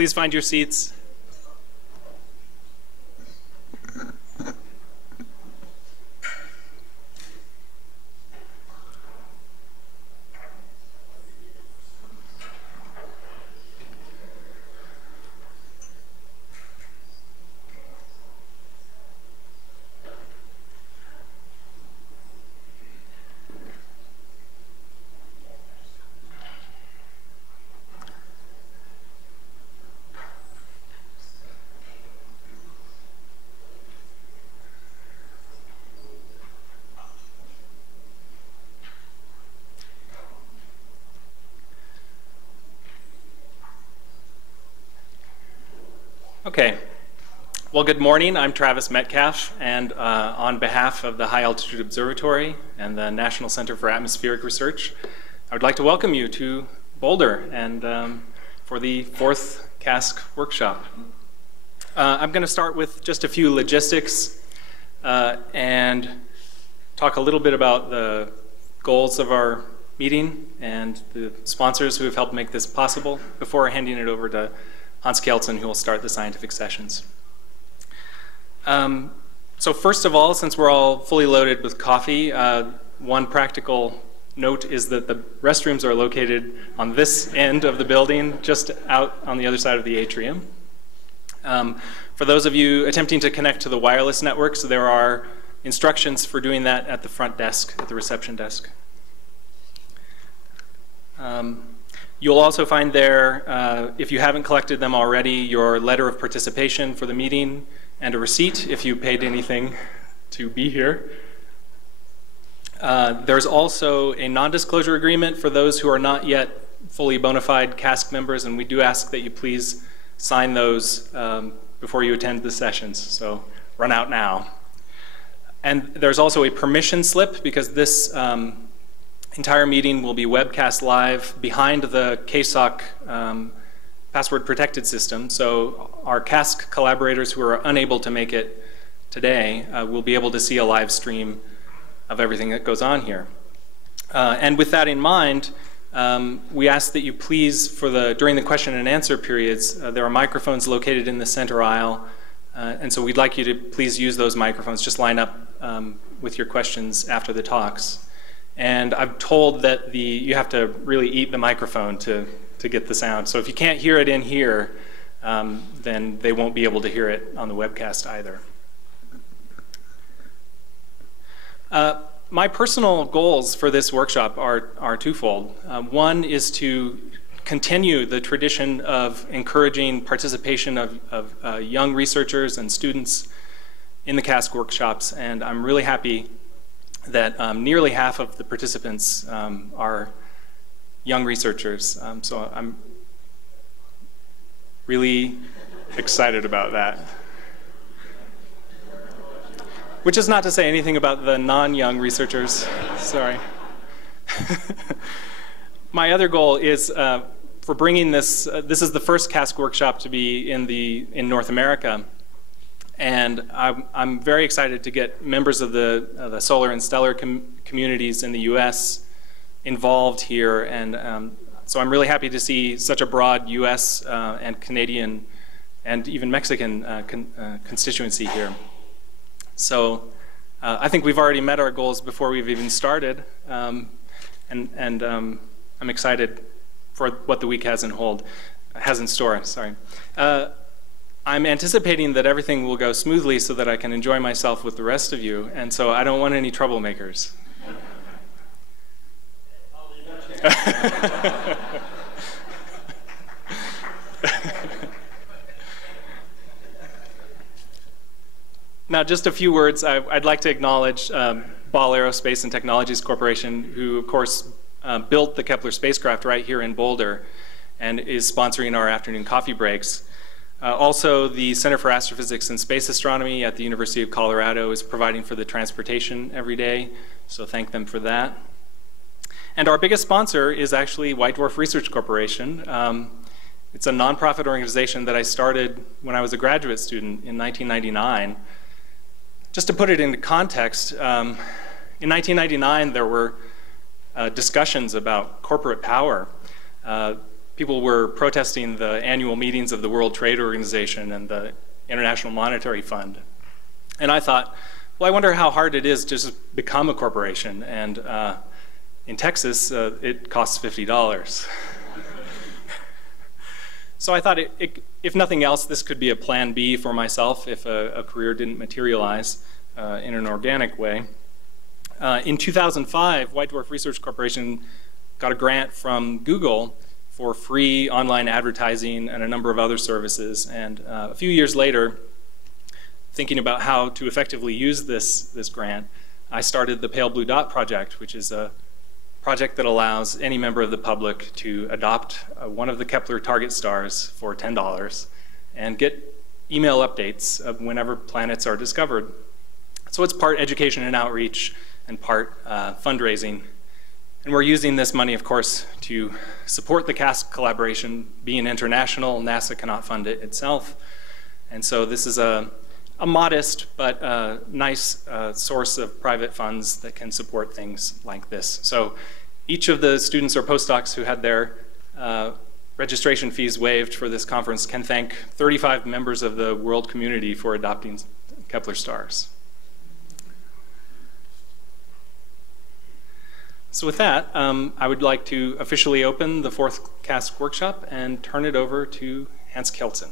please find your seats. Okay. Well, good morning. I'm Travis Metcalf, and on behalf of the High Altitude Observatory and the National Center for Atmospheric Research, I would like to welcome you to Boulder and for the 4th KASC workshop. I'm going to start with just a few logistics and talk a little bit about the goals of our meeting and the sponsors who have helped make this possible before handing it over to Hans Kjeldsen, who will start the scientific sessions. So first of all, since we're all fully loaded with coffee, one practical note is that the restrooms are located on this end of the building, just out on the other side of the atrium. For those of you attempting to connect to the wireless networks, there are instructions for doing that at the front desk, at the reception desk. You'll also find there, if you haven't collected them already, your letter of participation for the meeting and a receipt if you paid anything to be here. There's also a non-disclosure agreement for those who are not yet fully bona fide KASC members, and we do ask that you please sign those before you attend the sessions, so run out now. And there's also a permission slip, because this entire meeting will be webcast live behind the KASC password protected system. So our KASC collaborators who are unable to make it today will be able to see a live stream of everything that goes on here. And with that in mind, we ask that you please, during the question and answer periods, there are microphones located in the center aisle. And so we'd like you to please use those microphones. Just line up with your questions after the talks. And I'm told that you have to really eat the microphone to get the sound. So if you can't hear it in here, then they won't be able to hear it on the webcast either. My personal goals for this workshop are twofold. One is to continue the tradition of encouraging participation of young researchers and students in the KASC workshops, and I'm really happy that nearly half of the participants are young researchers. So I'm really excited about that. Which is not to say anything about the non-young researchers. Sorry. My other goal is for bringing this. This is the first KASC workshop to be in North America. And I'm very excited to get members of the solar and stellar communities in the US involved here. And so I'm really happy to see such a broad US and Canadian and even Mexican constituency here. So I think we've already met our goals before we've even started. I'm excited for what the week has in store. Sorry. I'm anticipating that everything will go smoothly so that I can enjoy myself with the rest of you, and so I don't want any troublemakers. Now, just a few words. I'd like to acknowledge Ball Aerospace and Technologies Corporation, who, of course, built the Kepler spacecraft right here in Boulder and is sponsoring our afternoon coffee breaks. Also, the Center for Astrophysics and Space Astronomy at the University of Colorado is providing for the transportation every day, so thank them for that. And our biggest sponsor is actually White Dwarf Research Corporation. It's a nonprofit organization that I started when I was a graduate student in 1999. Just to put it into context, in 1999 there were discussions about corporate power. people were protesting the annual meetings of the World Trade Organization and the International Monetary Fund. And I thought, well, I wonder how hard it is to just become a corporation. And in Texas, it costs $50. So I thought, if nothing else, this could be a plan B for myself if a career didn't materialize in an organic way. In 2005, White Dwarf Research Corporation got a grant from Google for free online advertising and a number of other services. And a few years later, thinking about how to effectively use this grant, I started the Pale Blue Dot Project, which is a project that allows any member of the public to adopt one of the Kepler target stars for $10 and get email updates of whenever planets are discovered. So it's part education and outreach and part fundraising. And we're using this money, of course, to support the KASC collaboration. Being international, NASA cannot fund it itself. And so this is a modest but nice source of private funds that can support things like this. So each of the students or postdocs who had their registration fees waived for this conference can thank 35 members of the world community for adopting Kepler stars. So with that, I would like to officially open the 4th KASC workshop and turn it over to Hans Keltzen.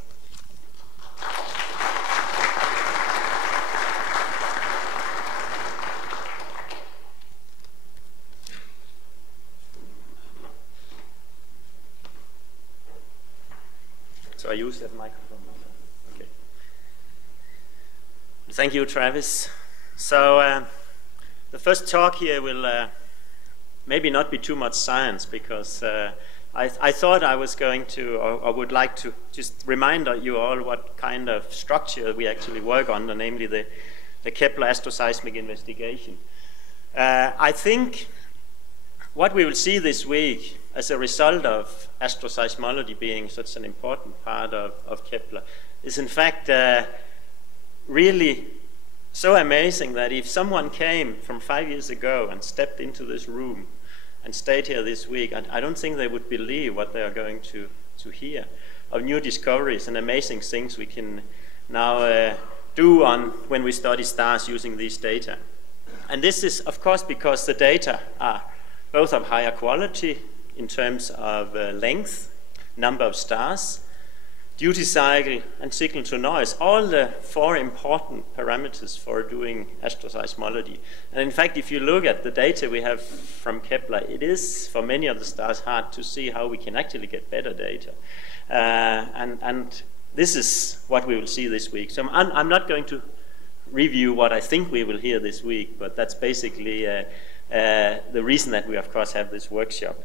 So I use that microphone. Okay. Thank you, Travis. So the first talk here will maybe not be too much science, because I thought I was going to, or would like to just remind you all what kind of structure we actually work under, namely the Kepler Asteroseismic investigation. I think what we will see this week as a result of astroseismology being such an important part of Kepler is in fact really so amazing that if someone came from 5 years ago and stepped into this room and stayed here this week, I don't think they would believe what they are going to hear of new discoveries and amazing things we can now do when we study stars using these data. And this is, of course, because the data are both of higher quality in terms of length, number of stars, duty cycle, and signal to noise, all the 4 important parameters for doing astroseismology. And in fact, if you look at the data we have from Kepler, it is, for many of the stars, hard to see how we can actually get better data. And this is what we will see this week. So I'm not going to review what I think we will hear this week, but that's basically the reason that we, of course, have this workshop.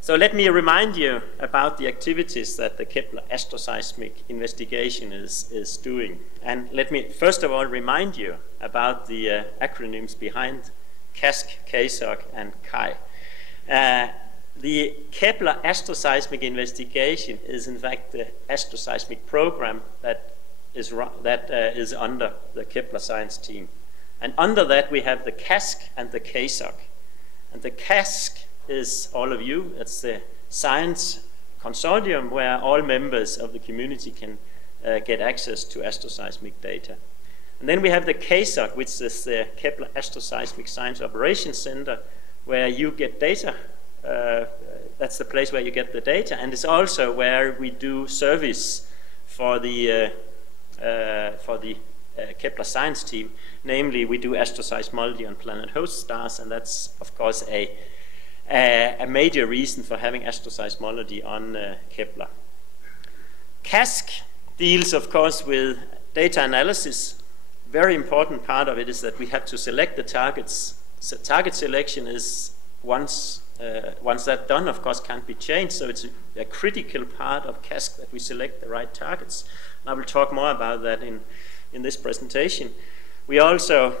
So let me remind you about the activities that the Kepler Asteroseismic investigation is doing. And let me first of all remind you about the acronyms behind KASC, KSOC, and KAI. The Kepler Asteroseismic investigation is in fact the astroseismic program that is under the Kepler science team. And under that we have the KASC and the KSOC. And the KASC is all of you. It's the science consortium where all members of the community can get access to astroseismic data. And then we have the KSOC, which is the Kepler Asteroseismic Science Operations Center, where you get data. That's the place where you get the data, and it's also where we do service for the Kepler science team. Namely, we do astroseismology on planet host stars, and that's, of course, a major reason for having astroseismology on Kepler. KASC deals, of course, with data analysis. Very important part of it is that we have to select the targets. So target selection is once that's done, of course, can't be changed. So it's a critical part of KASC that we select the right targets. And I will talk more about that in this presentation. We also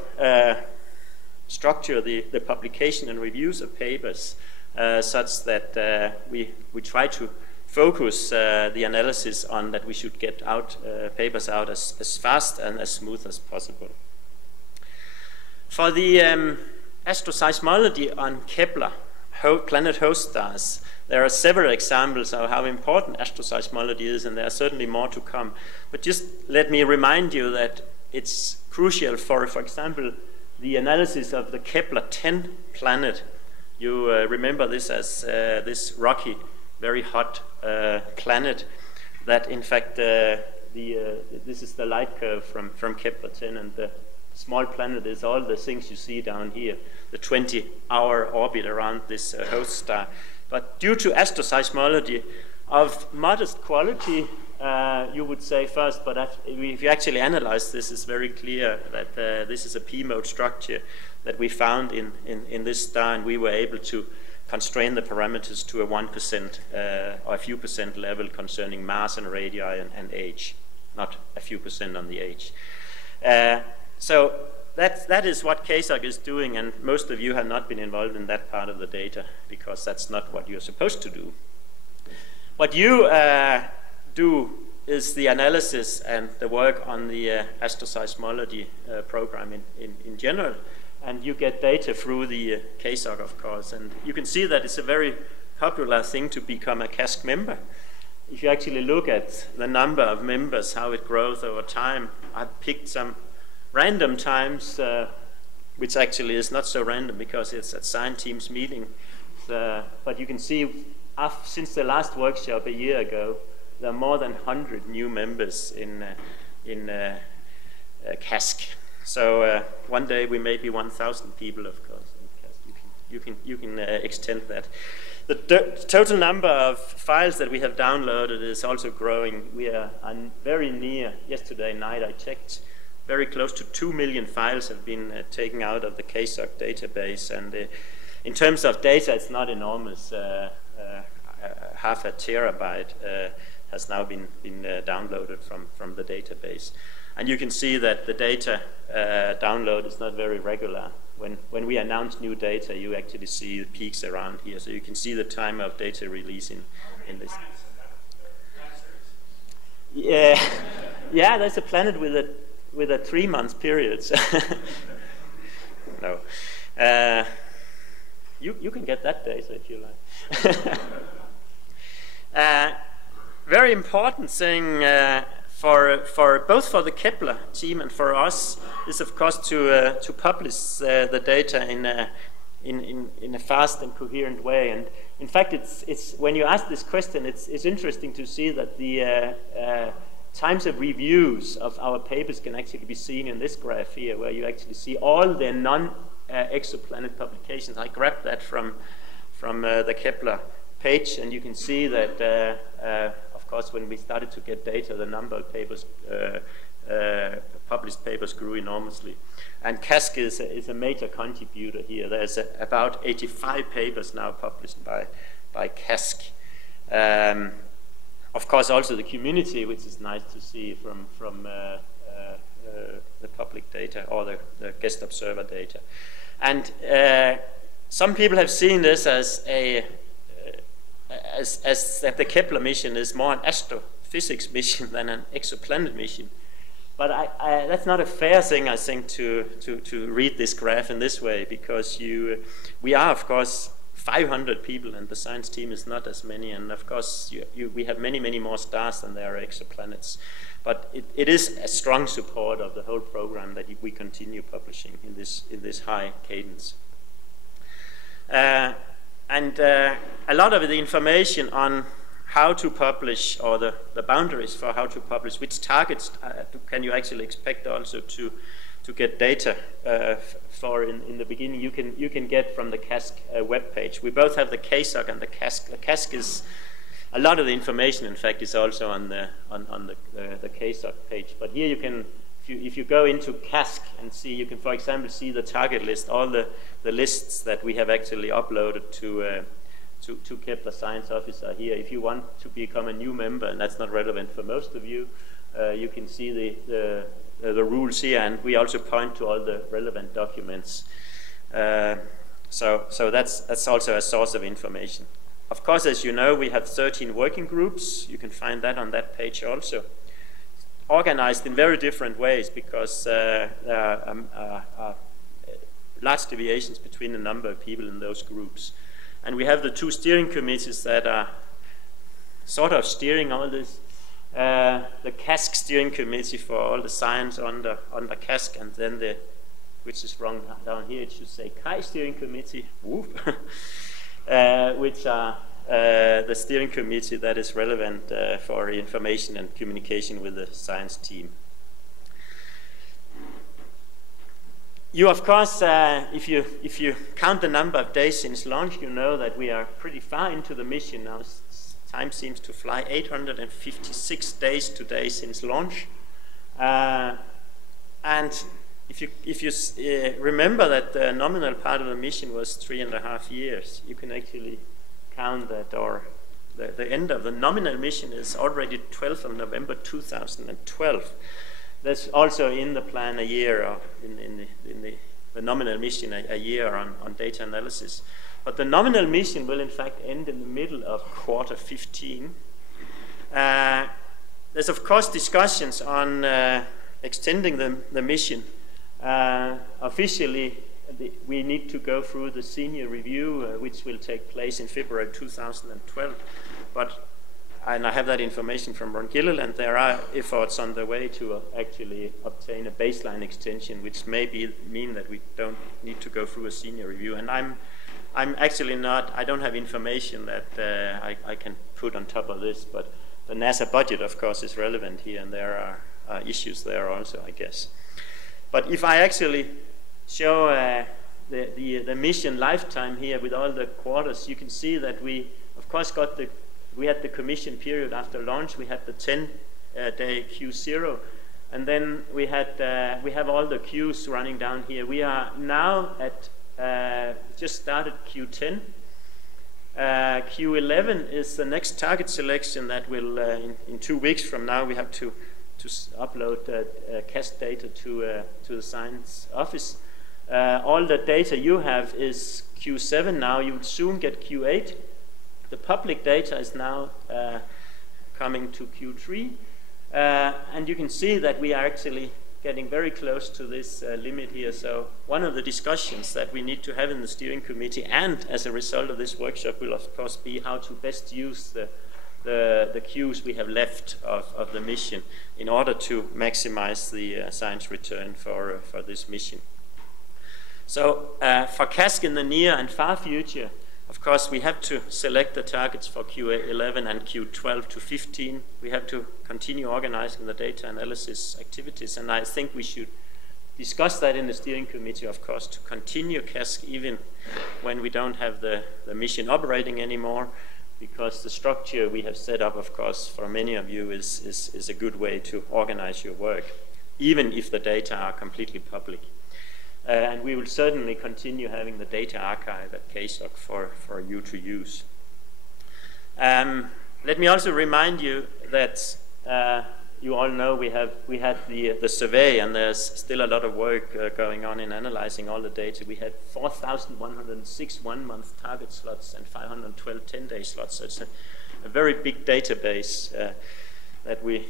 structure the publication and reviews of papers such that we try to focus the analysis on that we should get out papers out as fast and as smooth as possible. For the astroseismology on Kepler, planet host stars, There are several examples of how important astroseismology is, and there are certainly more to come. But just let me remind you that it's crucial for example, the analysis of the Kepler 10 planet. You remember this as this rocky, very hot planet that, in fact, this is the light curve from Kepler 10, and the small planet is all the things you see down here, the 20-hour orbit around this host star. But due to astroseismology of modest quality, you would say first, but if you actually analyze this, it's very clear that this is a P-mode structure that we found in this star, and we were able to constrain the parameters to a 1% or a few percent level concerning mass and radii and age, not a few percent on the age. So that is what KASC is doing, and most of you have not been involved in that part of the data because that's not what you're supposed to do. What you do is the analysis and the work on the astroseismology program in general, and you get data through the KASC, of course, and you can see that it's a very popular thing to become a KASC member. If you actually look at the number of members, how it grows over time, I've picked some random times, which actually is not so random because it's at Science Teams meeting. But you can see since the last workshop a year ago, there are more than 100 new members in KASC. So one day we may be 1,000 people, of course, in KASC. You can extend that. The total number of files that we have downloaded is also growing. We are very near, yesterday night I checked, very close to 2 million files have been taken out of the KASC database. And in terms of data, it's not enormous. Half a terabyte has now been downloaded from the database. And you can see that the data download is not very regular. When we announce new data, you actually see the peaks around here. So you can see the time of data release in this. Yeah, there's a planet with a 3-month period. So no. You can get that data if you like. Very important thing both for the Kepler team and for us is, of course, to publish the data in a fast and coherent way. And in fact, it's when you ask this question, it's interesting to see that the times of reviews of our papers can actually be seen in this graph here, where you actually see all the non-exoplanet publications. I grabbed that from the Kepler page, and you can see that, of course, when we started to get data, the number of papers, published papers grew enormously. And KASC is a major contributor here. There's about 85 papers now published by KASC. Of course, also the community, which is nice to see from the public data or the guest observer data. And some people have seen this as that the Kepler mission is more an astrophysics mission than an exoplanet mission. But that's not a fair thing, I think, to read this graph in this way, because we are, of course, 500 people, and the science team is not as many. And of course, we have many, many more stars than there are exoplanets. But it is a strong support of the whole program that we continue publishing in this high cadence. And a lot of the information on how to publish, or the boundaries for how to publish, which targets can you actually expect also to get data for in the beginning, you can get from the KASC webpage. We both have the KASC and the KASC. The KASC is a lot of the information, in fact, is also on the KASC page. But here you can, if you go into KASC and see, you can, for example, see the target list, all the lists that we have actually uploaded to Kepler Science Officer here. If you want to become a new member, and that's not relevant for most of you, you can see the rules here, and we also point to all the relevant documents. So that's also a source of information. Of course, as you know, we have 13 working groups. You can find that on that page also. Organized in very different ways, because there are large deviations between the number of people in those groups. And we have the two steering committees that are sort of steering all this. The KASC steering committee for all the science under KASC, and then the, which is wrong down here, it should say KAI steering committee, which are the steering committee that is relevant for information and communication with the science team. You, of course, if you count the number of days since launch, you know that we are pretty far into the mission now. Time seems to fly. 856 days today since launch, and if you remember that the nominal part of the mission was 3.5 years, you can actually count that, or the end of the nominal mission is already 12th of November 2012. There's also in the plan a year, in the nominal mission, a year on data analysis. But the nominal mission will in fact end in the middle of quarter 15. There's of course discussions on extending the mission. Officially, we need to go through the senior review, which will take place in February 2012. And I have that information from Ron Gilliland, and there are efforts on the way to actually obtain a baseline extension, which may mean that we don't need to go through a senior review. And I'm actually not, I don't have information that I can put on top of this, but the NASA budget, of course, is relevant here, and there are issues there also, I guess. But if I actually show the mission lifetime here with all the quarters, you can see that we, of course, we had the commission period after launch. We had the 10-day Q0, and then we have all the Qs running down here. We are now at just started Q10. Q11 is the next target selection that will in 2 weeks from now we have to upload KASC data to the science office. All the data you have is Q7 now. You will soon get Q8. The public data is now coming to Q3, and you can see that we are actually getting very close to this limit here. So one of the discussions that we need to have in the steering committee, and as a result of this workshop, will of course be how to best use the Qs we have left of the mission in order to maximize the science return for this mission. So for KASC in the near and far future, of course, we have to select the targets for Q11 and Q12 to 15. We have to continue organizing the data analysis activities, and I think we should discuss that in the steering committee, of course, to continue KASC even when we don't have the mission operating anymore, because the structure we have set up, of course, for many of you is a good way to organize your work, even if the data are completely public. And we will certainly continue having the data archive at KASC for you to use. Let me also remind you that you all know we had the survey, and there's still a lot of work going on in analyzing all the data. We had 4,106 one-month target slots and 512 10-day slots. So it's a very big database that we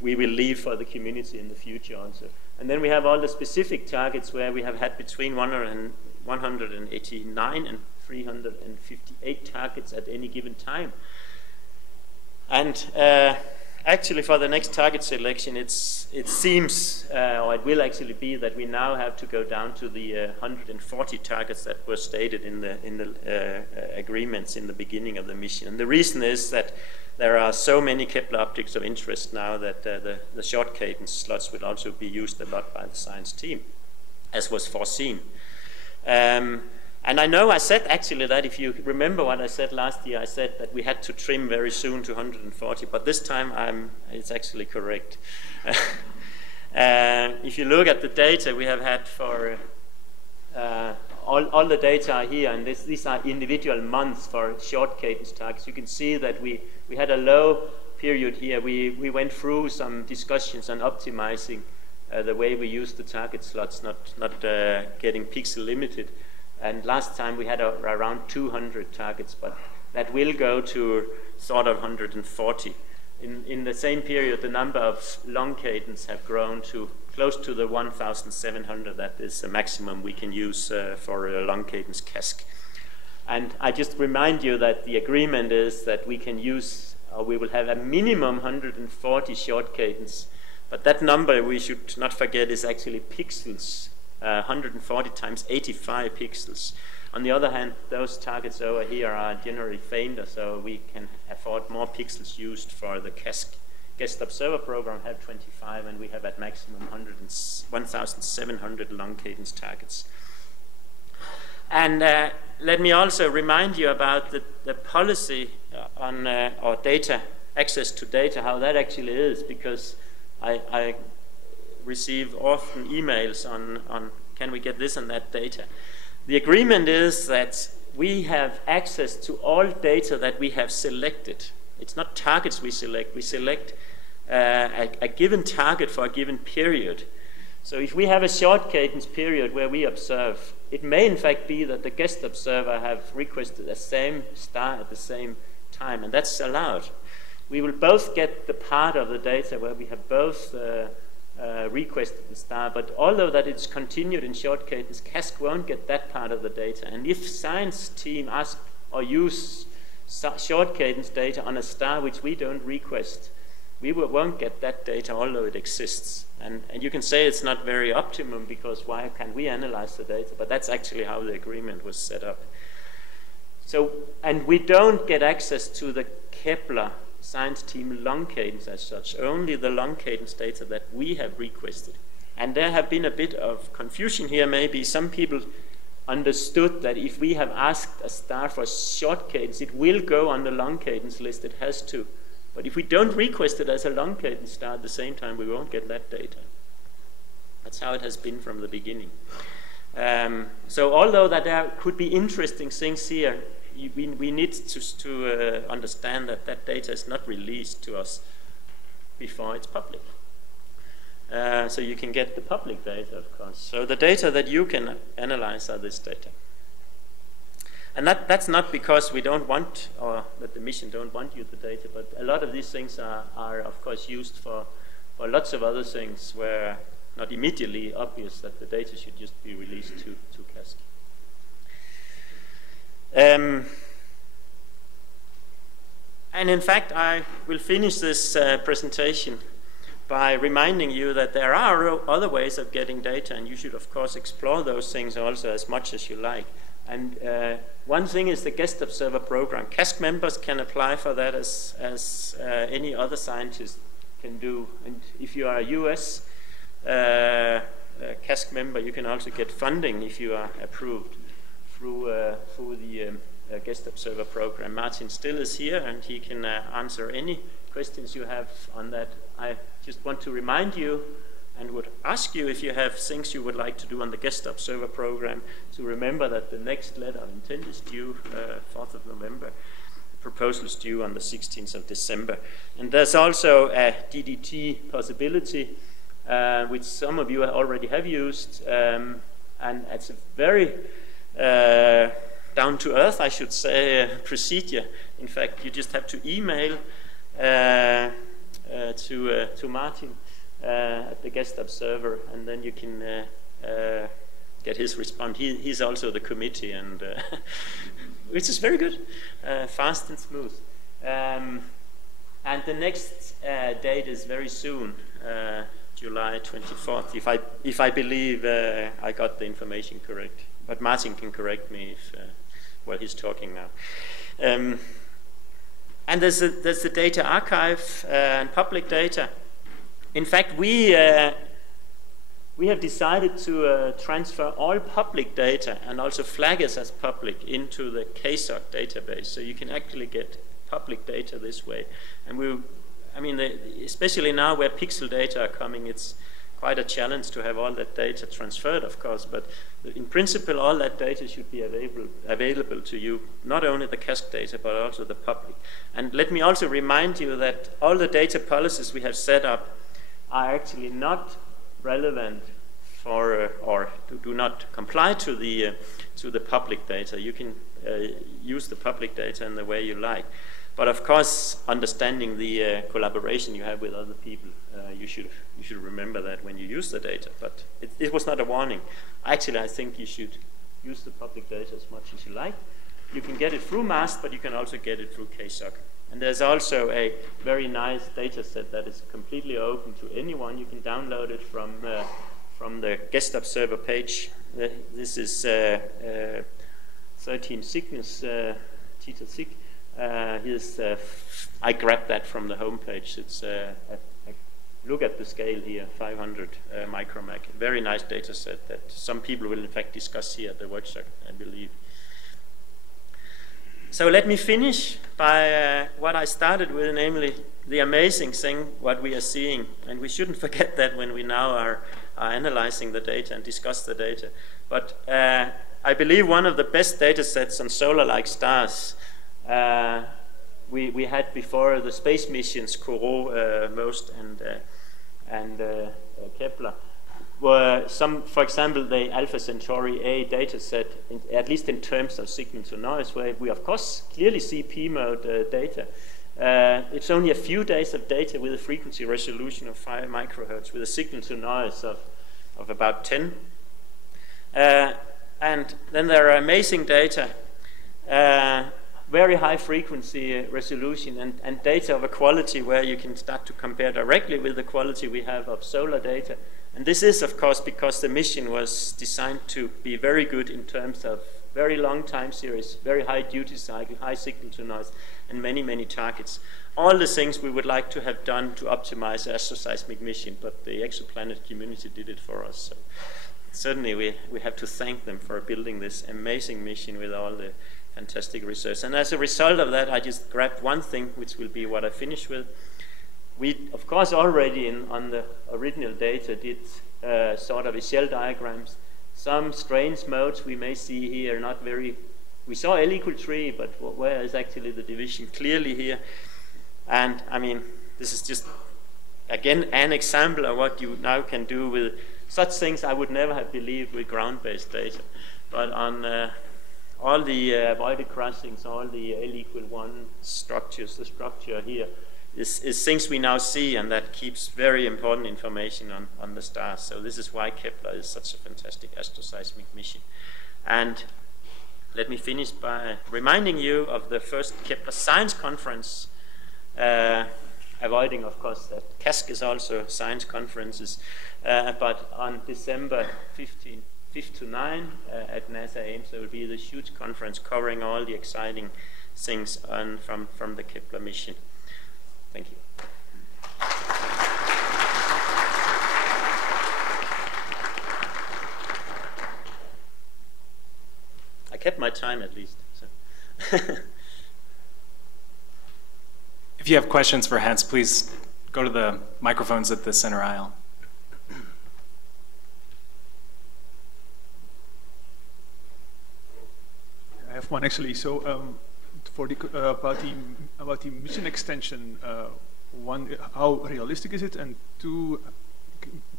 will leave for the community in the future also. And then we have all the specific targets where we have had between 189 and 358 targets at any given time. And actually for the next target selection, it seems, or it will actually be, that we now have to go down to the 140 targets that were stated in the agreements in the beginning of the mission. And the reason is that there are so many Kepler objects of interest now that the short cadence slots will also be used a lot by the science team, as was foreseen. And I know I said actually that, if you remember what I said last year, I said that we had to trim very soon to 140, but this time it's actually correct. If you look at the data we have had for all the data are here, and these are individual months for short cadence targets. You can see that we had a low period here. We went through some discussions on optimizing the way we use the target slots, not getting pixel limited. And last time we had around 200 targets, but that will go to sort of 140. In the same period, the number of long cadence have grown to close to the 1,700. That is the maximum we can use for a long cadence KASC. And I just remind you that the agreement is that we can use, or we will have a minimum 140 short cadence. But that number, we should not forget, is actually pixels, 140 times 85 pixels. On the other hand, those targets over here are generally fainter, so we can afford more pixels used for the KASC guest observer program, have 25, and we have at maximum 1,700 long cadence targets. And let me also remind you about the policy on or data, access to data, how that actually is, because I receive often emails on can we get this and that data. The agreement is that we have access to all data that we have selected. It's not targets we select. We select a given target for a given period. So if we have a short cadence period where we observe, it may in fact be that the guest observer have requested the same star at the same time, and that's allowed. We will both get the part of the data where we have both requested the star, but although that it's continued in short cadence, KASC won't get that part of the data. And if science team ask or use short cadence data on a star which we don't request, we won't get that data, although it exists. And you can say it's not very optimum, because why can we analyze the data? But that's actually how the agreement was set up. So, and we don't get access to the Kepler science team long cadence as such, only the long cadence data that we have requested. And there have been a bit of confusion here. Maybe some people understood that if we have asked a star for short cadence, it will go on the long cadence list, it has to. But if we don't request it as a long cadence star at the same time, we won't get that data. That's how it has been from the beginning. So although that there could be interesting things here, we need to understand that that data is not released to us before it's public. So you can get the public data, of course. So the data that you can analyze are this data. And that's not because we don't want, or that the mission don't want you the data, but a lot of these things are of course used for lots of other things where not immediately obvious that the data should just be released to KASC. And in fact, I will finish this presentation by reminding you that there are other ways of getting data, and you should of course explore those things also as much as you like. And one thing is the guest observer program. KASC members can apply for that as any other scientist can do. And if you are a US KASC member, you can also get funding if you are approved through the guest observer program. Martin Still is here, and he can answer any questions you have on that. I just want to remind you and would ask you, if you have things you would like to do on the guest observer program, to remember that the next letter of intent is due 4th of November. The proposal is due on the 16th of December. And there's also a DDT possibility, which some of you already have used, and it's a very down-to-earth, I should say, procedure. In fact, you just have to email to Martin at the guest observer, and then you can get his response. He's also the committee, and which is very good, fast and smooth. And the next date is very soon, July 24th, if I believe I got the information correct. But Martin can correct me if well, he's talking now. And there's the data archive and public data. In fact, we have decided to transfer all public data and also flag us as public into the KASC database, so you can actually get public data this way. And especially now where pixel data are coming, it's quite a challenge to have all that data transferred, of course, but in principle, all that data should be available to you, not only the KASC data, but also the public. And let me also remind you that all the data policies we have set up are actually not relevant for, or do not comply to the public data. You can use the public data in the way you like. But of course, understanding the collaboration you have with other people, you should remember that when you use the data. But it was not a warning. Actually, I think you should use the public data as much as you like. You can get it through MAST, but you can also get it through KASC. And there's also a very nice data set that is completely open to anyone. You can download it from the guest observer page. This is 13 Cygnus theta sig. I grabbed that from the homepage. It's look at the scale here, 500 micromeg. Very nice data set that some people will in fact discuss here at the workshop, I believe. So let me finish by what I started with, namely the amazing thing, what we are seeing. And we shouldn't forget that when we now are analyzing the data and discuss the data. But I believe one of the best data sets on solar-like stars we had before the space missions, Kourou, MOST, and Kepler, were some, for example, the Alpha Centauri A data set, at least in terms of signal to noise, where we of course clearly see P-mode data. It's only a few days of data with a frequency resolution of 5 microhertz, with a signal to noise of about 10. And then there are amazing data, very high frequency resolution, and data of a quality where you can start to compare directly with the quality we have of solar data. And this is, of course, because the mission was designed to be very good in terms of very long time series, very high duty cycle, high signal to noise, and many, many targets. All the things we would like to have done to optimize the Asteroseismic mission, but the exoplanet community did it for us. So certainly we have to thank them for building this amazing mission with all the fantastic research. And as a result of that, I just grabbed one thing, which will be what I finish with. We, of course, already on the original data did sort of shell diagrams. Some strange modes we may see here, not very. We saw L equal 3, but where is actually the division? Clearly here. And I mean, this is just, again, an example of what you now can do with such things I would never have believed with ground-based data. But on all the avoided crossings, all the L equal 1 structures, the structure here, is things we now see, and that keeps very important information on the stars. So this is why Kepler is such a fantastic astroseismic mission. And let me finish by reminding you of the first Kepler Science Conference, avoiding, of course, that KASC is also science conferences, but on December 5th to 9 at NASA Ames, there will be this huge conference covering all the exciting things from the Kepler mission. Thank you. I kept my time at least. So. If you have questions for Hans, please go to the microphones at the center aisle. I have one actually. So for the about the mission extension, one, how realistic is it, and two,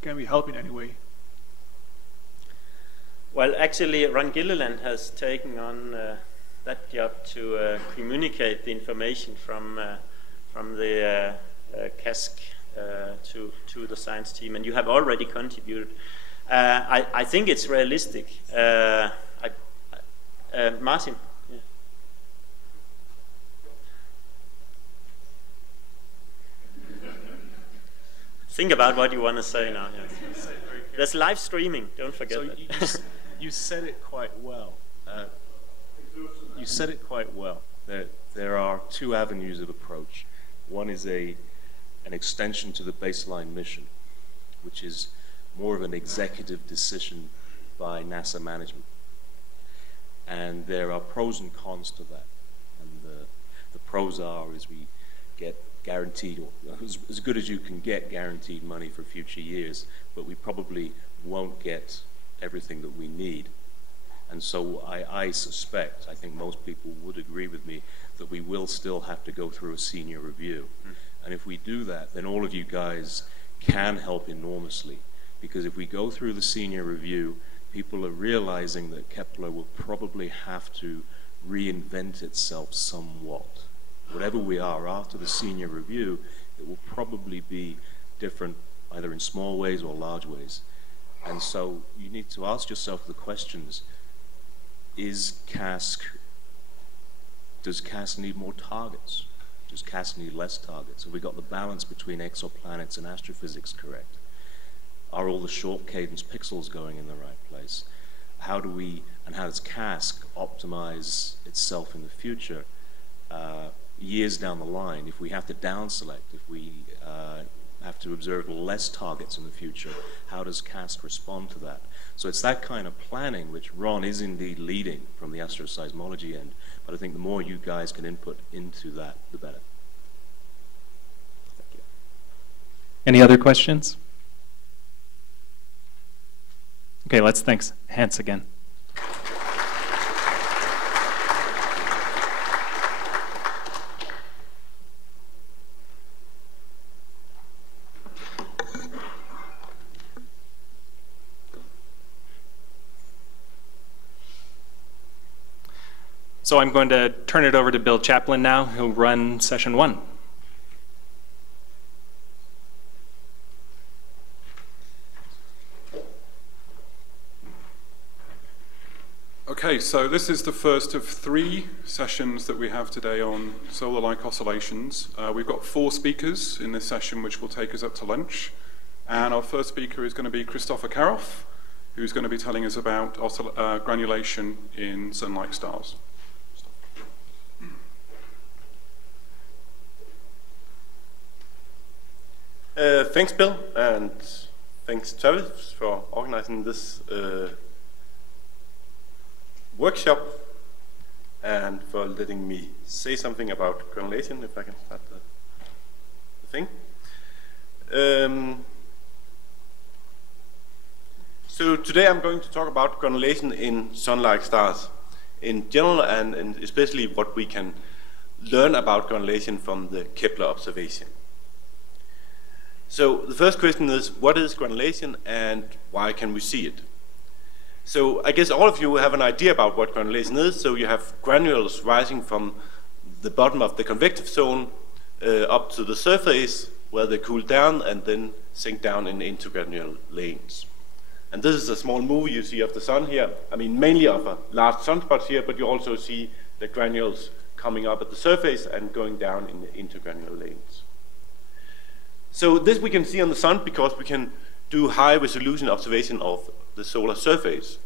can we help in any way? Well, actually, Ron Gilliland has taken on that job to communicate the information from the KASC to the science team, and you have already contributed. I think it's realistic. Martin. Yeah. Think about what you want to say now. Yeah. There's live streaming. Don't forget that. You said it quite well. You said it quite well. There are two avenues of approach. One is an extension to the baseline mission, which is more of an executive decision by NASA management. And there are pros and cons to that. And the pros is we get guaranteed, or as good as you can get guaranteed money for future years, but we probably won't get everything that we need. And so I suspect, I think most people would agree with me, that we will still have to go through a senior review. And if we do that, then all of you guys can help enormously. Because if we go through the senior review, people are realizing that Kepler will probably have to reinvent itself somewhat. Whatever we are after the senior review, it will probably be different either in small ways or large ways. And so you need to ask yourself the questions, is KASC Does KASC need more targets? Does KASC need less targets? Have we got the balance between exoplanets and astrophysics correct? Are all the short cadence pixels going in the right place? How does KASC optimize itself in the future years down the line if we have to down select, if we have to observe less targets in the future? How does KASC respond to that? So it's that kind of planning which Ron is indeed leading from the astroseismology end, but I think the more you guys can input into that, the better. Thank you. Any other questions? Okay, let's thank Hans again. So I'm going to turn it over to Bill Chaplin now, who'll run session 1. Okay, so this is the first of 3 sessions that we have today on solar-like oscillations. We've got 4 speakers in this session, which will take us up to lunch. And our first speaker is going to be Christopher Karoff, who's going to be telling us about granulation in sun-like stars. Thanks, Bill, and thanks, Travis, for organizing this workshop and for letting me say something about granulation, if I can start the thing. So today I'm going to talk about granulation in sun-like stars in general, and especially what we can learn about granulation from the Kepler observation. So the first question is, what is granulation and why can we see it? So I guess all of you have an idea about what granulation is. So you have granules rising from the bottom of the convective zone up to the surface, where they cool down and then sink down in intergranular lanes. And this is a small movie you see of the sun here. I mean, mainly of a large sunspot here, but you also see the granules coming up at the surface and going down in the intergranular lanes. So this we can see on the sun because we can do high resolution observation of the solar surface.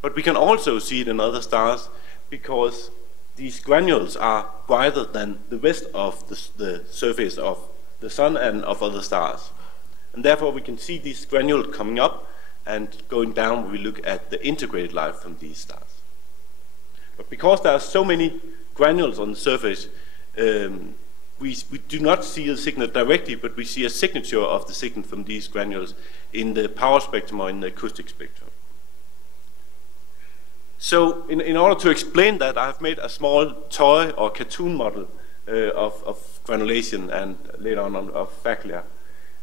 But we can also see it in other stars because these granules are brighter than the rest of the surface of the sun and of other stars. And therefore we can see these granules coming up and going down when we look at the integrated light from these stars. But because there are so many granules on the surface, we do not see the signal directly, but we see a signature of the signal from these granules in the power spectrum or in the acoustic spectrum. So in order to explain that, I have made a small toy or cartoon model of granulation and later on of faclia.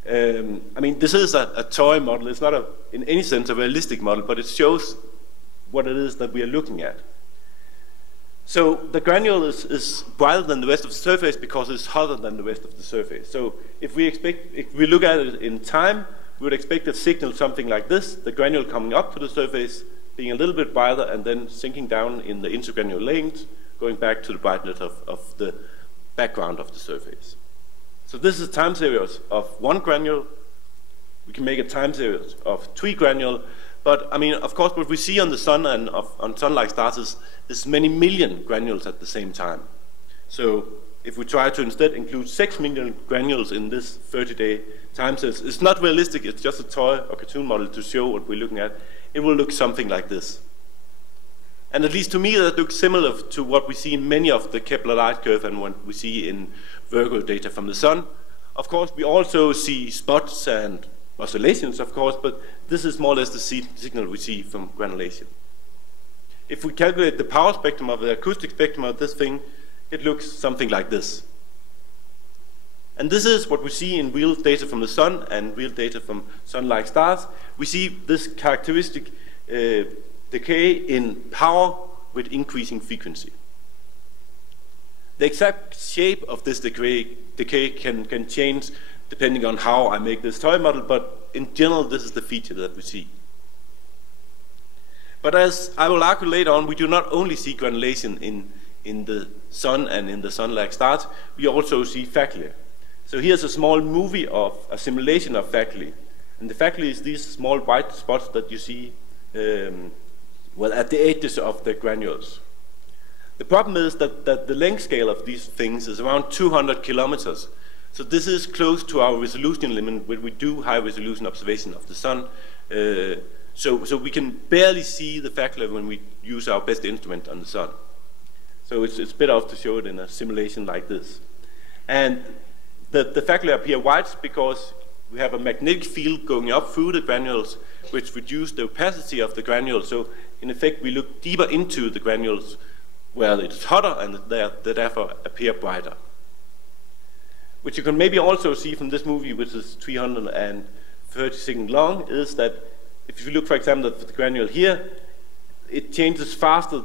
I mean, this is a toy model. It's not in any sense a realistic model, but it shows what it is that we are looking at. So the granule is brighter than the rest of the surface because it's hotter than the rest of the surface. So if we look at it in time, we would expect a signal something like this, the granule coming up to the surface, being a little bit brighter, and then sinking down in the intergranular lanes, going back to the brightness of the background of the surface. So this is a time series of 1 granule. We can make a time series of 3 granule. But I mean, of course, what we see on the sun and on sun-like stars is many million granules at the same time. So if we try to instead include 6 million granules in this 30-day time series, it's not realistic. It's just a toy or cartoon model to show what we're looking at. It will look something like this. And at least to me, that looks similar to what we see in many of the Kepler light curve and what we see in Virgo data from the sun. Of course, we also see spots and oscillations, of course, but this is more or less the signal we see from granulation. If we calculate the power spectrum of the acoustic spectrum of this thing, it looks something like this. And this is what we see in real data from the sun and real data from sun-like stars. We see this characteristic decay in power with increasing frequency. The exact shape of this decay can change depending on how I make this toy model, but in general, this is the feature that we see. But as I will argue later on, we do not only see granulation in the Sun and in the Sun-like stars, we also see faculae. So here's a small movie of a simulation of faculae. And the faculae is these small white spots that you see well, at the edges of the granules. The problem is that the length scale of these things is around 200 kilometers. So this is close to our resolution limit when we do high resolution observation of the Sun. So we can barely see the faculae when we use our best instrument on the Sun. So it's better off to show it in a simulation like this. And the faculae appear white because we have a magnetic field going up through the granules, which reduce the opacity of the granules. So in effect, we look deeper into the granules where it's hotter and they therefore appear brighter. Which you can maybe also see from this movie, which is 330 seconds long, is that if you look, for example, at the granule here, it changes faster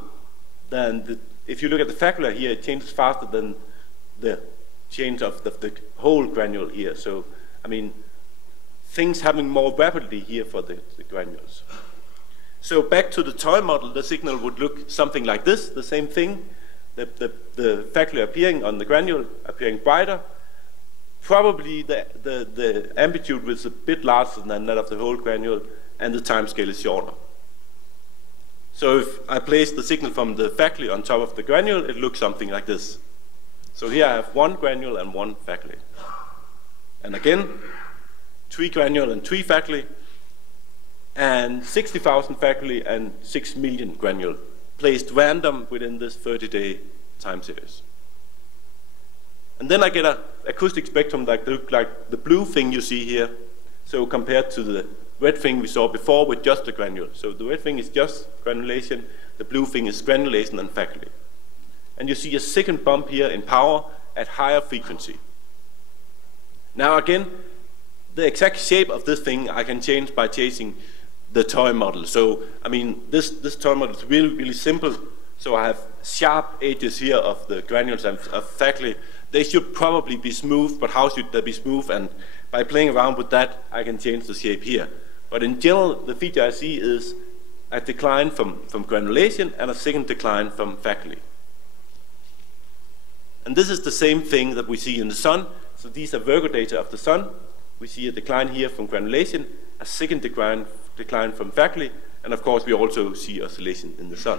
than if you look at the facula here, it changes faster than the change of the whole granule here. So, I mean, things happen more rapidly here for the granules. So back to the toy model, the signal would look something like this, the same thing. The faculae appearing on the granule, appearing brighter. Probably the amplitude was a bit larger than that of the whole granule, and the time scale is shorter. So if I place the signal from the faculae on top of the granule, it looks something like this. So here I have one granule and one faculae. And again, 3 granule and 3 faculae, and 60,000 faculae and 6 million granule, placed random within this 30-day time series. And then I get an acoustic spectrum that looks like the blue thing you see here, so compared to the red thing we saw before with just the granule. So the red thing is just granulation, the blue thing is granulation and faculae. And you see a second bump here in power at higher frequency. Now again, the exact shape of this thing I can change by changing the toy model. So, I mean, this toy model is really, really simple. So I have sharp edges here of the granules and of faculae. They should probably be smooth, but how should they be smooth? And by playing around with that, I can change the shape here. But in general, the feature I see is a decline from granulation and a second decline from faculae. And this is the same thing that we see in the Sun. So these are Virgo data of the Sun. We see a decline here from granulation, a second decline from faculae, and of course we also see oscillation in the Sun.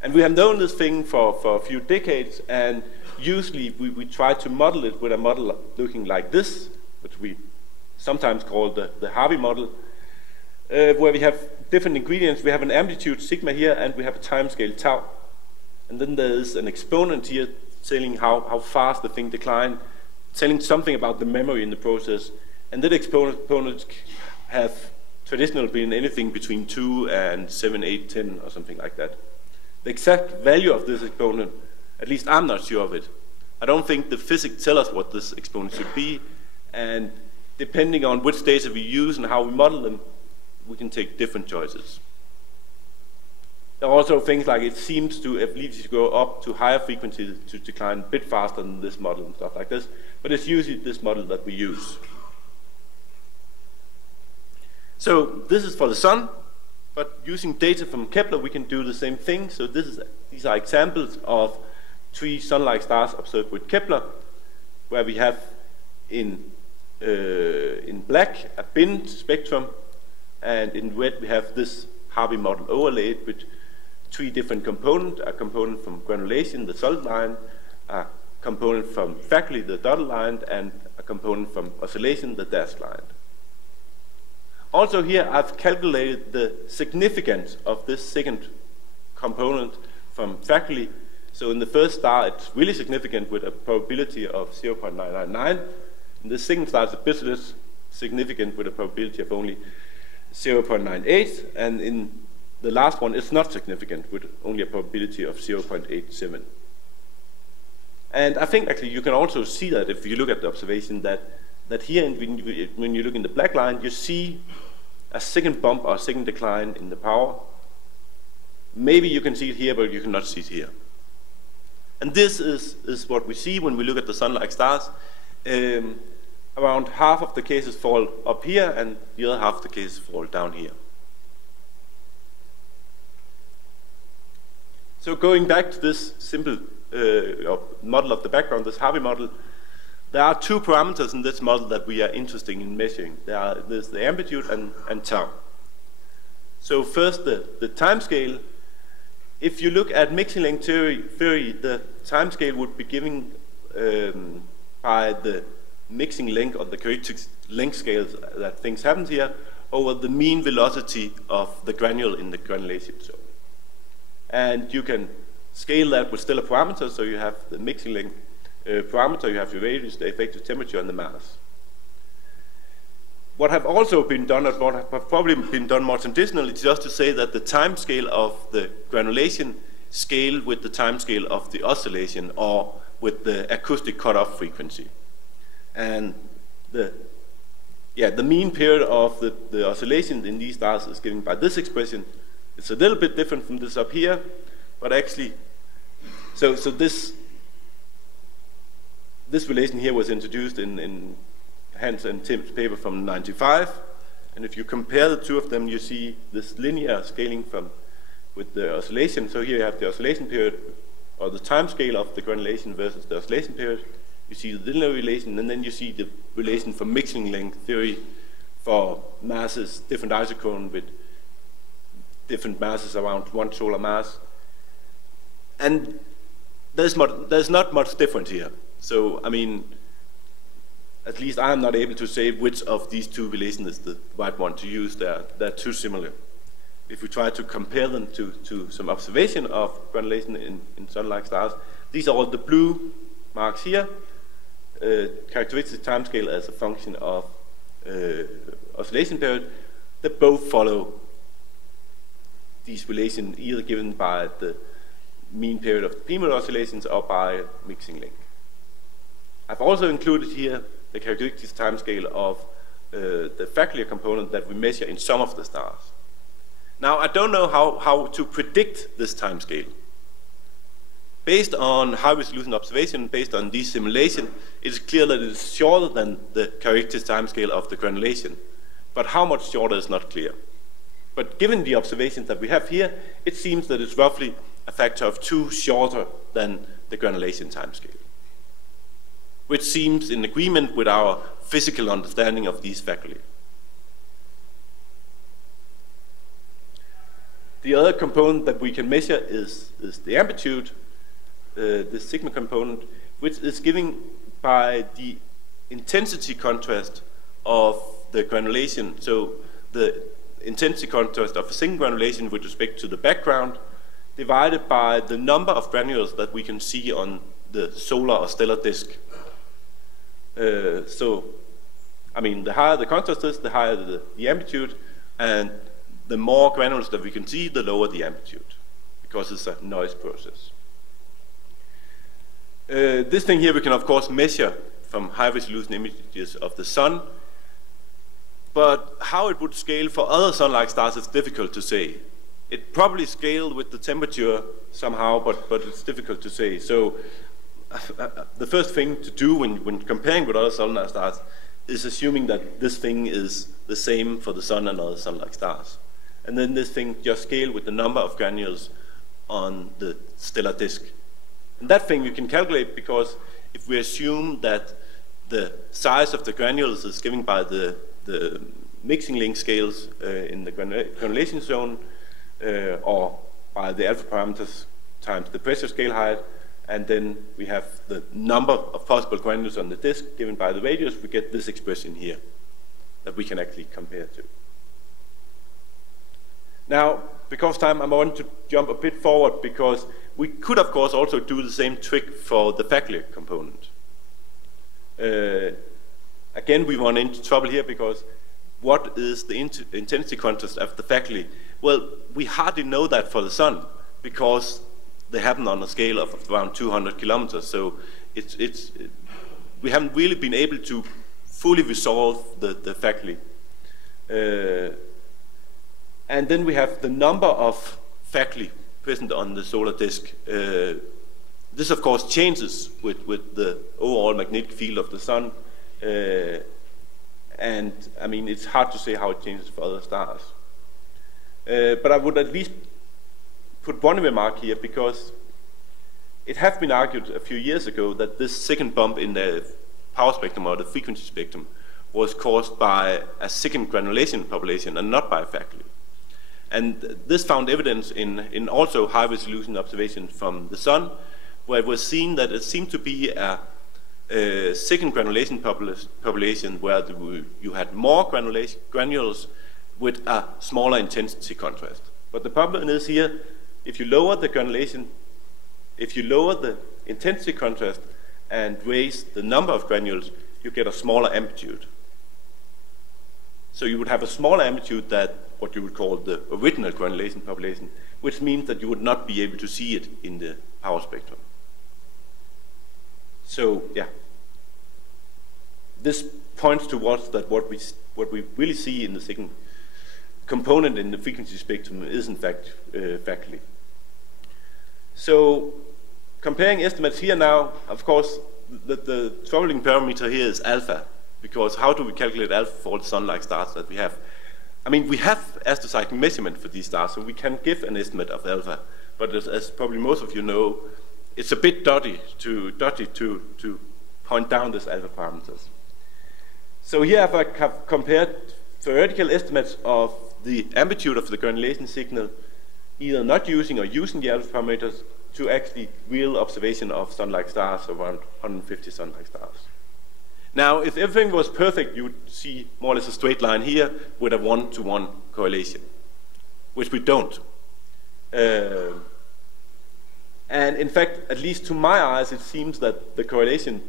And we have known this thing for a few decades, and usually we try to model it with a model looking like this, which we sometimes call the Harvey model, where we have different ingredients. We have an amplitude sigma here, and we have a time scale tau. And then there's an exponent here telling how fast the thing declines, telling something about the memory in the process. And that exponents have traditionally been anything between 2 and 7, 8, 10, or something like that. The exact value of this exponent, at least I'm not sure of it. I don't think the physics tell us what this exponent should be, and depending on which data we use and how we model them, we can take different choices. There are also things like it seems to at least go up to higher frequencies to decline a bit faster than this model and stuff like this, but it's usually this model that we use. So this is for the Sun, but using data from Kepler we can do the same thing. So these are examples of 3 Sun-like stars observed with Kepler, where we have in black a binned spectrum, and in red we have this Harvey model overlaid with 3 different components: a component from granulation, the solid line, a component from faculae, the dotted line, and a component from oscillation, the dashed line. Also here I've calculated the significance of this second component from faculae. So in the first star it's really significant with a probability of 0.999. In the second star it's a bit less significant with a probability of only 0.98. And in the last one it's not significant with only a probability of 0.87. And I think actually you can also see that if you look at the observation that here when you look in the black line, you see a second bump or a second decline in the power. Maybe you can see it here, but you cannot see it here. And this is what we see when we look at the Sun-like stars. Around half of the cases fall up here, and the other half of the cases fall down here. So going back to this simple model of the background, this Harvey model, there are two parameters in this model that we are interested in measuring. There's the amplitude and tau. So first, the time scale. If you look at mixing length theory, the time scale would be given by the mixing length or the characteristic length scales that things happen here over the mean velocity of the granule in the granulation zone. And you can scale that with stellar parameters, so you have the mixing length parameter, you have your radius, the effective temperature, and the mass. What have also been done, and what have probably been done more traditionally, is just to say that the time scale of the granulation scale with the time scale of the oscillation, or with the acoustic cutoff frequency. And the mean period of the oscillation in these stars is given by this expression. It's a little bit different from this up here, but actually, so this relation here was introduced in Hans and Tim's paper from '95, and if you compare the two of them, you see this linear scaling with the oscillation. So here you have the oscillation period, or the time scale of the granulation versus the oscillation period. You see the linear relation, and then you see the relation for mixing length theory for masses, different isochrone with different masses around one solar mass. And there's not much difference here. So, I mean, at least I'm not able to say which of these two relations is the right one to use. They're too similar. If we try to compare them to some observation of granulation in sun-like stars, these are all the blue marks here, characteristic timescale as a function of oscillation period, that both follow these relations either given by the mean period of the primary oscillations or by mixing length. I've also included here the characteristic timescale of the Fackler component that we measure in some of the stars. Now, I don't know how to predict this timescale. Based on high-resolution observation, based on this simulation, it is clear that it is shorter than the characteristic timescale of the granulation. But how much shorter is not clear. But given the observations that we have here, it seems that it's roughly a factor of 2 shorter than the granulation timescale, which seems in agreement with our physical understanding of these faculty. The other component that we can measure is the amplitude, the sigma component, which is given by the intensity contrast of the granulation. So the intensity contrast of a single granulation with respect to the background divided by the number of granules that we can see on the solar or stellar disk. So, I mean, the higher the contrast is, the higher the amplitude, and the more granules that we can see, the lower the amplitude, because it's a noise process. This thing here we can, of course, measure from high-resolution images of the sun, but how it would scale for other sun-like stars is difficult to say. It probably scaled with the temperature somehow, but it's difficult to say. So the first thing to do when comparing with other sun-like stars is assuming that this thing is the same for the sun and other sun-like stars. And then this thing just scale with the number of granules on the stellar disk. And that thing you can calculate, because if we assume that the size of the granules is given by the mixing length scales in the granulation zone, or by the alpha parameters times the pressure scale height, and then we have the number of possible granules on the disk given by the radius, we get this expression here that we can actually compare to. Now, because of time, I want to jump a bit forward, because we could, of course, also do the same trick for the Fackler component. Again, we run into trouble here, because what is the intensity contrast of the Fackler? Well, we hardly know that for the sun, because they happen on a scale of around 200 kilometers. So we haven't really been able to fully resolve the Fackler. And then we have the number of Fackler present on the solar disk. This, of course, changes with the overall magnetic field of the sun. And, I mean, it's hard to say how it changes for other stars. But I would at least put one remark here, because it has been argued a few years ago that this second bump in the power spectrum or the frequency spectrum was caused by a second granulation population and not by a faculty. And this found evidence in also high-resolution observations from the Sun, where it was seen that it seemed to be a second granulation population where you had more granules with a smaller intensity contrast. But the problem is here, if you lower the granulation, if you lower the intensity contrast and raise the number of granules, you get a smaller amplitude. So you would have a smaller amplitude than what you would call the original granulation population, which means that you would not be able to see it in the power spectrum. So, yeah. This points towards that what we really see in the second component in the frequency spectrum is in fact faculty. So, comparing estimates here now, of course, the troubling parameter here is alpha, because how do we calculate alpha for all the sun-like stars that we have? I mean, we have asteroseismic measurement for these stars, so we can give an estimate of alpha, but as probably most of you know, it's a bit dodgy to point down these alpha parameters. So here I have compared theoretical estimates of the amplitude of the granulation signal, either not using or using the alpha parameters, to actually real observation of sun-like stars, around 150 sun-like stars. Now, if everything was perfect, you would see more or less a straight line here with a one-to-one correlation, which we don't. And in fact, at least to my eyes, it seems that the correlation,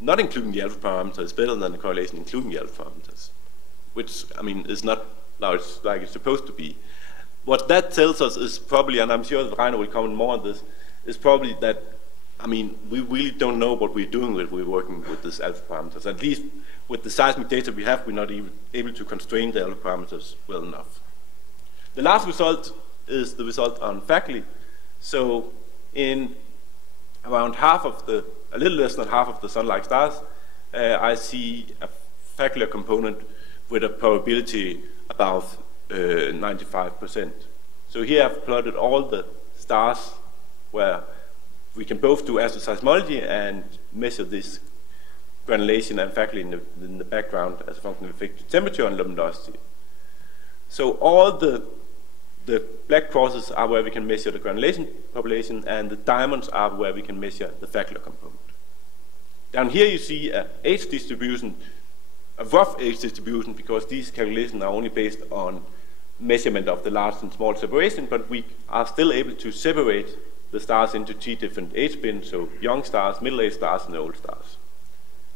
not including the alpha parameter, is better than the correlation including the alpha parameters, which, I mean, is not like it's supposed to be. What that tells us is probably, and I'm sure that Rainer will comment more on this, is probably that, I mean, we really don't know what we're doing when we're working with these alpha parameters. At least with the seismic data we have, we're not even able to constrain the alpha parameters well enough. The last result is the result on faculty. So in around a little less than half of the sun-like stars, I see a faculty component with a probability about 95%. So here I've plotted all the stars where we can both do astroseismology and measure this granulation and faculty in the background as a function of effective temperature and luminosity. So all the black crosses are where we can measure the granulation population, and the diamonds are where we can measure the faculty component. Down here you see a age distribution, a rough age distribution, because these calculations are only based on measurement of the large and small separation, but we are still able to separate the stars into 3 different age bins, so young stars, middle-aged stars, and old stars.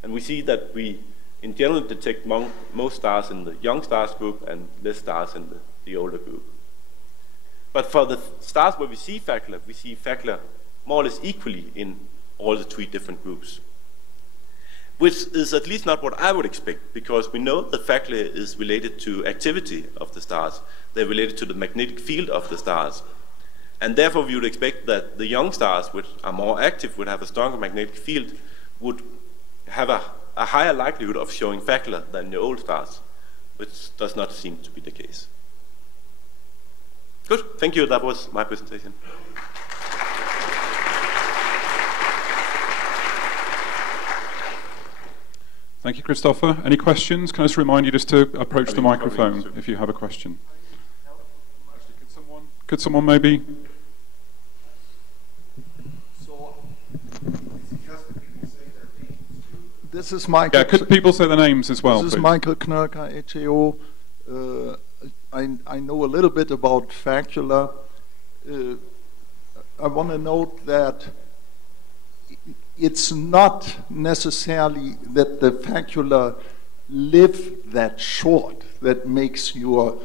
And we see that we, in general, detect most stars in the young stars group and less stars in the older group. But for the stars where we see faculty more or less equally in all the 3 different groups, which is at least not what I would expect, because we know that faculty is related to activity of the stars. They're related to the magnetic field of the stars. And therefore, we would expect that the young stars, which are more active, would have a stronger magnetic field, would have a higher likelihood of showing faculty than the old stars, which does not seem to be the case. Good, thank you. That was my presentation. Thank you, Christopher. Any questions? Can I just remind you just to approach the microphone if you have a question? Could someone maybe? This is Michael. Yeah, could people say their names as well, This is please? Michael Knörker, HAO. I know a little bit about facula. I want to note that it's not necessarily that the facula live that short that makes your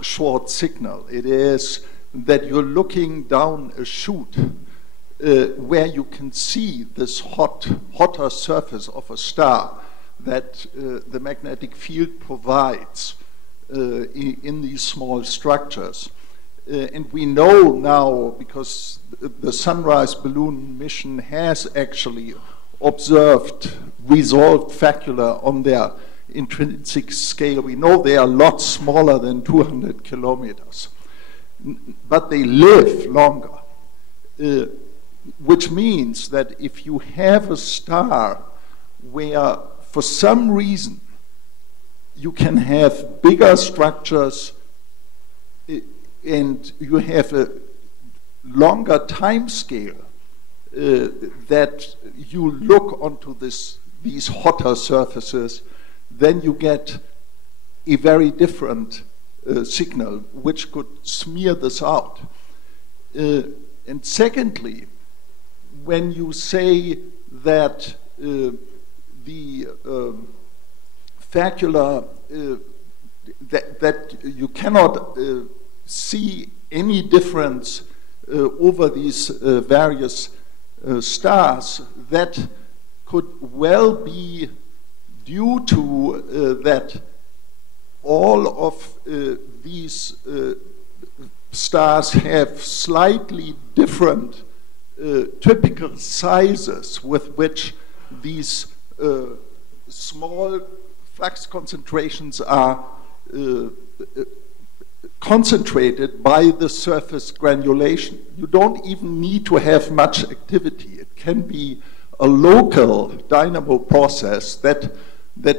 short signal. It is that you're looking down a chute where you can see this hotter surface of a star that the magnetic field provides in these small structures. And we know now, because the Sunrise Balloon mission has actually observed resolved facula on their intrinsic scale. We know they are a lot smaller than 200 kilometers. but they live longer. Which means that if you have a star where, for some reason, you can have bigger structures and you have a longer time scale, that you look onto these hotter surfaces, then you get a very different signal, which could smear this out. And secondly, when you say that the facula, that you cannot see any difference over these various stars, that could well be due to that all of these stars have slightly different typical sizes with which these small flux concentrations are concentrated by the surface granulation. You don't even need to have much activity. It can be a local dynamo process that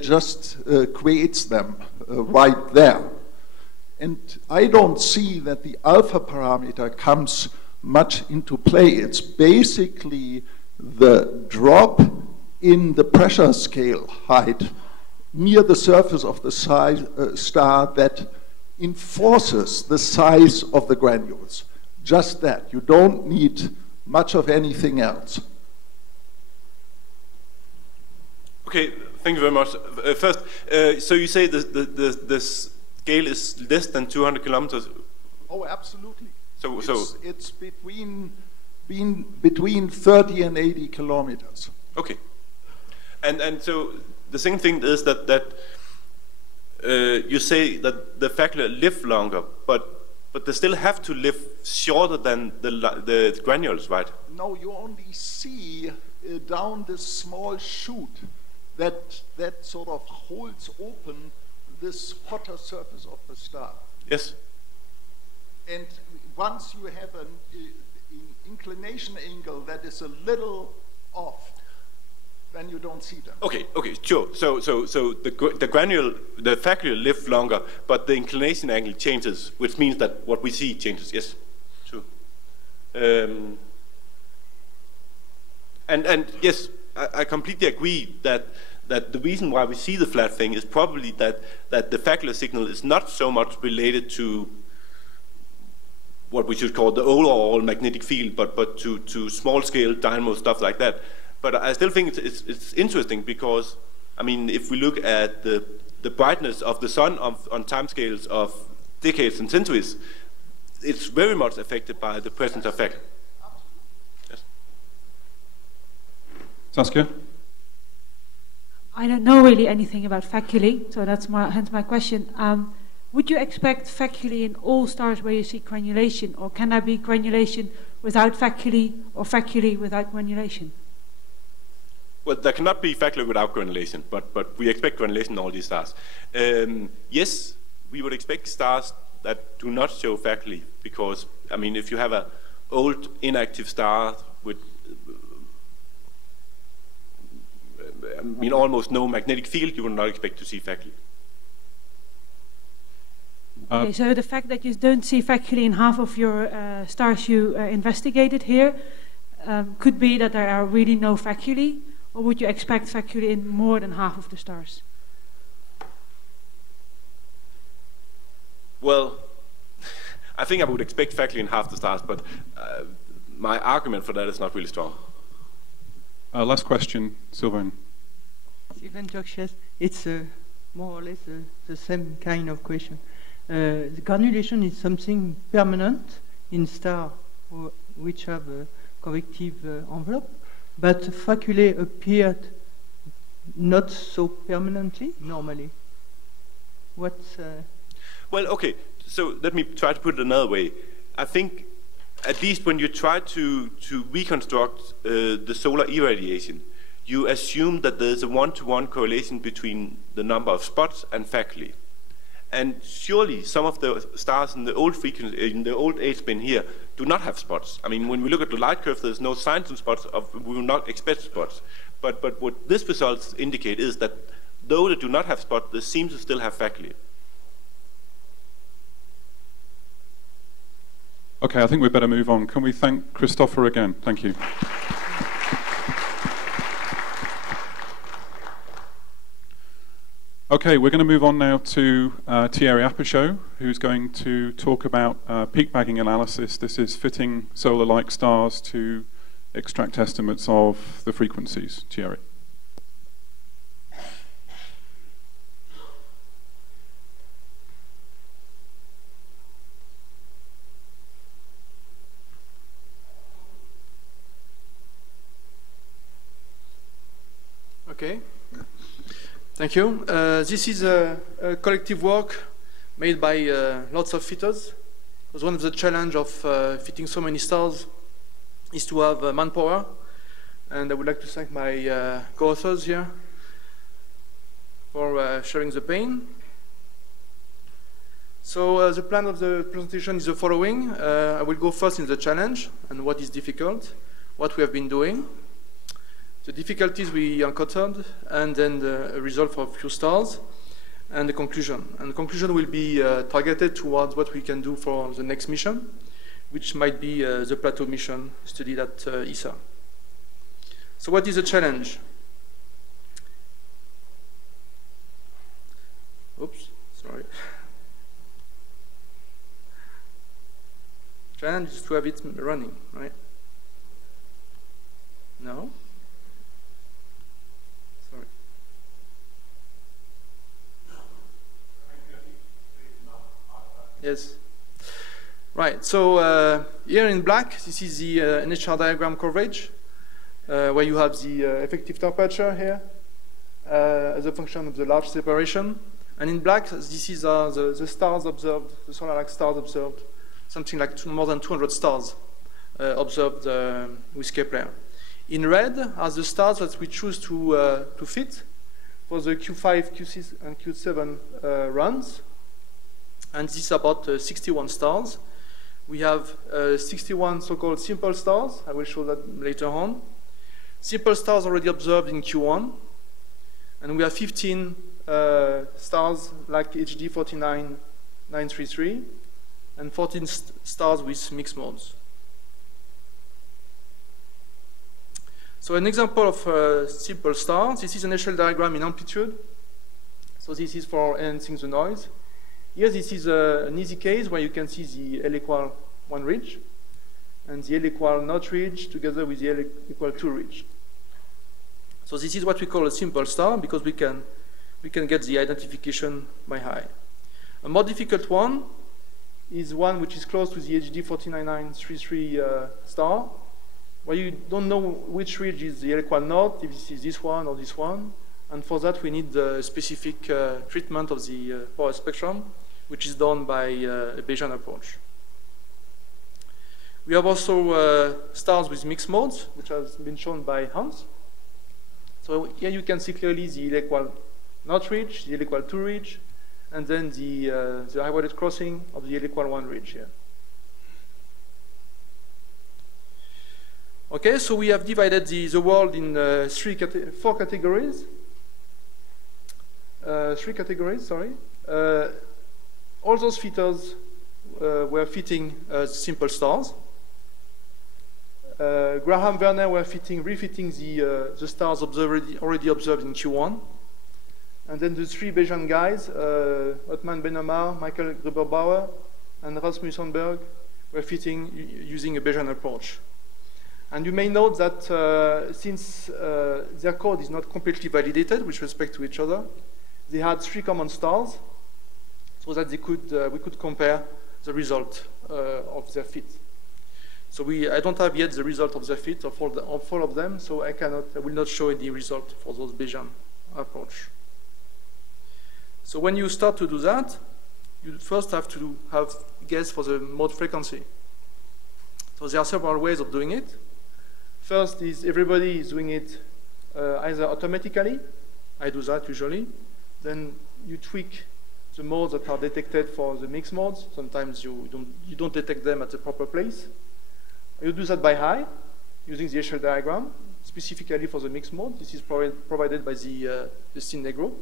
just creates them right there. And I don't see that the alpha parameter comes much into play. It's basically the drop in the pressure scale height near the surface of the star that enforces the size of the granules. Just that. You don't need much of anything else. Okay, thank you very much. First, so you say the scale is less than 200 kilometers? Oh, absolutely. So it's between 30 and 80 kilometers. Okay. And so the second thing is that you say that the facula live longer, but they still have to live shorter than the granules, right? No, you only see down this small chute that sort of holds open this hotter surface of the star. Yes. And once you have an inclination angle that is a little off, then you don't see them. Okay, sure. So the facula live longer, but the inclination angle changes, which means that what we see changes. Yes, true. And yes, I completely agree that the reason why we see the flat thing is probably that the facula signal is not so much related to what we should call the overall magnetic field, but to small scale dynamo stuff like that. But I still think it's interesting because, I mean, if we look at the brightness of the sun on timescales of decades and centuries, it's very much affected by the presence of facula. Yes. Saskia? I don't know really anything about faculae, so that's hence my question. Would you expect faculae in all stars where you see granulation, or can there be granulation without faculae or faculae without granulation? Well, there cannot be facula without granulation, but we expect granulation in all these stars. Yes, we would expect stars that do not show faculae, because, I mean, if you have an old inactive star with almost no magnetic field, you would not expect to see faculae. Okay, so the fact that you don't see faculae in half of your stars you investigated here could be that there are really no faculae, or would you expect faculae in more than half of the stars? Well, I think I would expect faculae in half the stars, but my argument for that is not really strong. Last question, Sylvain. Sylvain Jokshes, it's more or less the same kind of question. The granulation is something permanent in stars which have a convective envelope, but faculae appeared not so permanently normally. What's Well, okay, so let me try to put it another way. I think at least when you try to reconstruct the solar irradiation, you assume that there's a one-to-one correlation between the number of spots and faculae. And surely some of the stars in the old frequency, in the old age bin here, do not have spots. I mean, when we look at the light curve, there's no signs of spots. We will not expect spots. But what this results indicate is that though they do not have spots, they seem to still have faculae. Okay, I think we better move on. Can we thank Christopher again? Thank you. Okay, we're going to move on now to Thierry Appichot, who's going to talk about peak bagging analysis. This is fitting solar-like stars to extract estimates of the frequencies. Thierry. Okay. Thank you. This is a collective work made by lots of fitters. Because one of the challenges of fitting so many stars is to have manpower. And I would like to thank my co-authors here for sharing the pain. So the plan of the presentation is the following. I will go first in the challenge and what is difficult, what we have been doing, the difficulties we encountered, and then the result for a few stars, and the conclusion. And the conclusion will be targeted towards what we can do for the next mission, which might be the plateau mission studied at ESA. So what is the challenge? Oops, sorry. Challenge is to have it running, right? No? Yes. Right, so here in black, this is the NHR diagram coverage, where you have the effective temperature here as a function of the large separation. And in black, this is the stars observed, the solar-like stars observed, something like more than 200 stars observed with Kepler. In red are the stars that we choose to fit for the Q5, Q6, and Q7 runs. And this is about 61 stars. We have 61 so-called simple stars. I will show that later on. Simple stars already observed in Q1. And we have 15 stars like HD 49933 and 14 stars with mixed modes. So an example of a simple star. This is an initial diagram in amplitude. So this is for enhancing the noise. Here, this is an easy case where you can see the L equal 1 ridge and the L equal not ridge together with the L equal 2 ridge. So this is what we call a simple star because we can get the identification by eye. A more difficult one is one which is close to the HD 49933 star, where you don't know which ridge is the L equal naught, if this is this one or this one. And for that, we need the specific treatment of the power spectrum, which is done by a Bayesian approach. We have also stars with mixed modes, which has been shown by Hans. So here you can see clearly the L equal not ridge, the L equal 2 ridge, and then the high-wadded crossing of the L equal 1 ridge here. Okay, so we have divided the world in four categories. Three categories, sorry. All those fitters were fitting simple stars. Graham Werner were refitting the stars already observed in Q1. And then the three Bayesian guys, Ottman Ben-Omar, Michael Gruber-Bauer, and Rasmus Sandberg, were fitting using a Bayesian approach. And you may note that since their code is not completely validated with respect to each other, they had three common stars so that we could compare the result of their fit. So I don't have yet the result of their fit of all of them, so I will not show any result for those Bayesian approach. So when you start to do that, you first have to guess for the mode frequency. So there are several ways of doing it. First is everybody is doing it either automatically. I do that usually. Then you tweak the modes that are detected for the mixed modes. Sometimes you don't detect them at the proper place. You do that by eye, using the HL diagram, specifically for the mixed mode. This is provided by the Sydney group.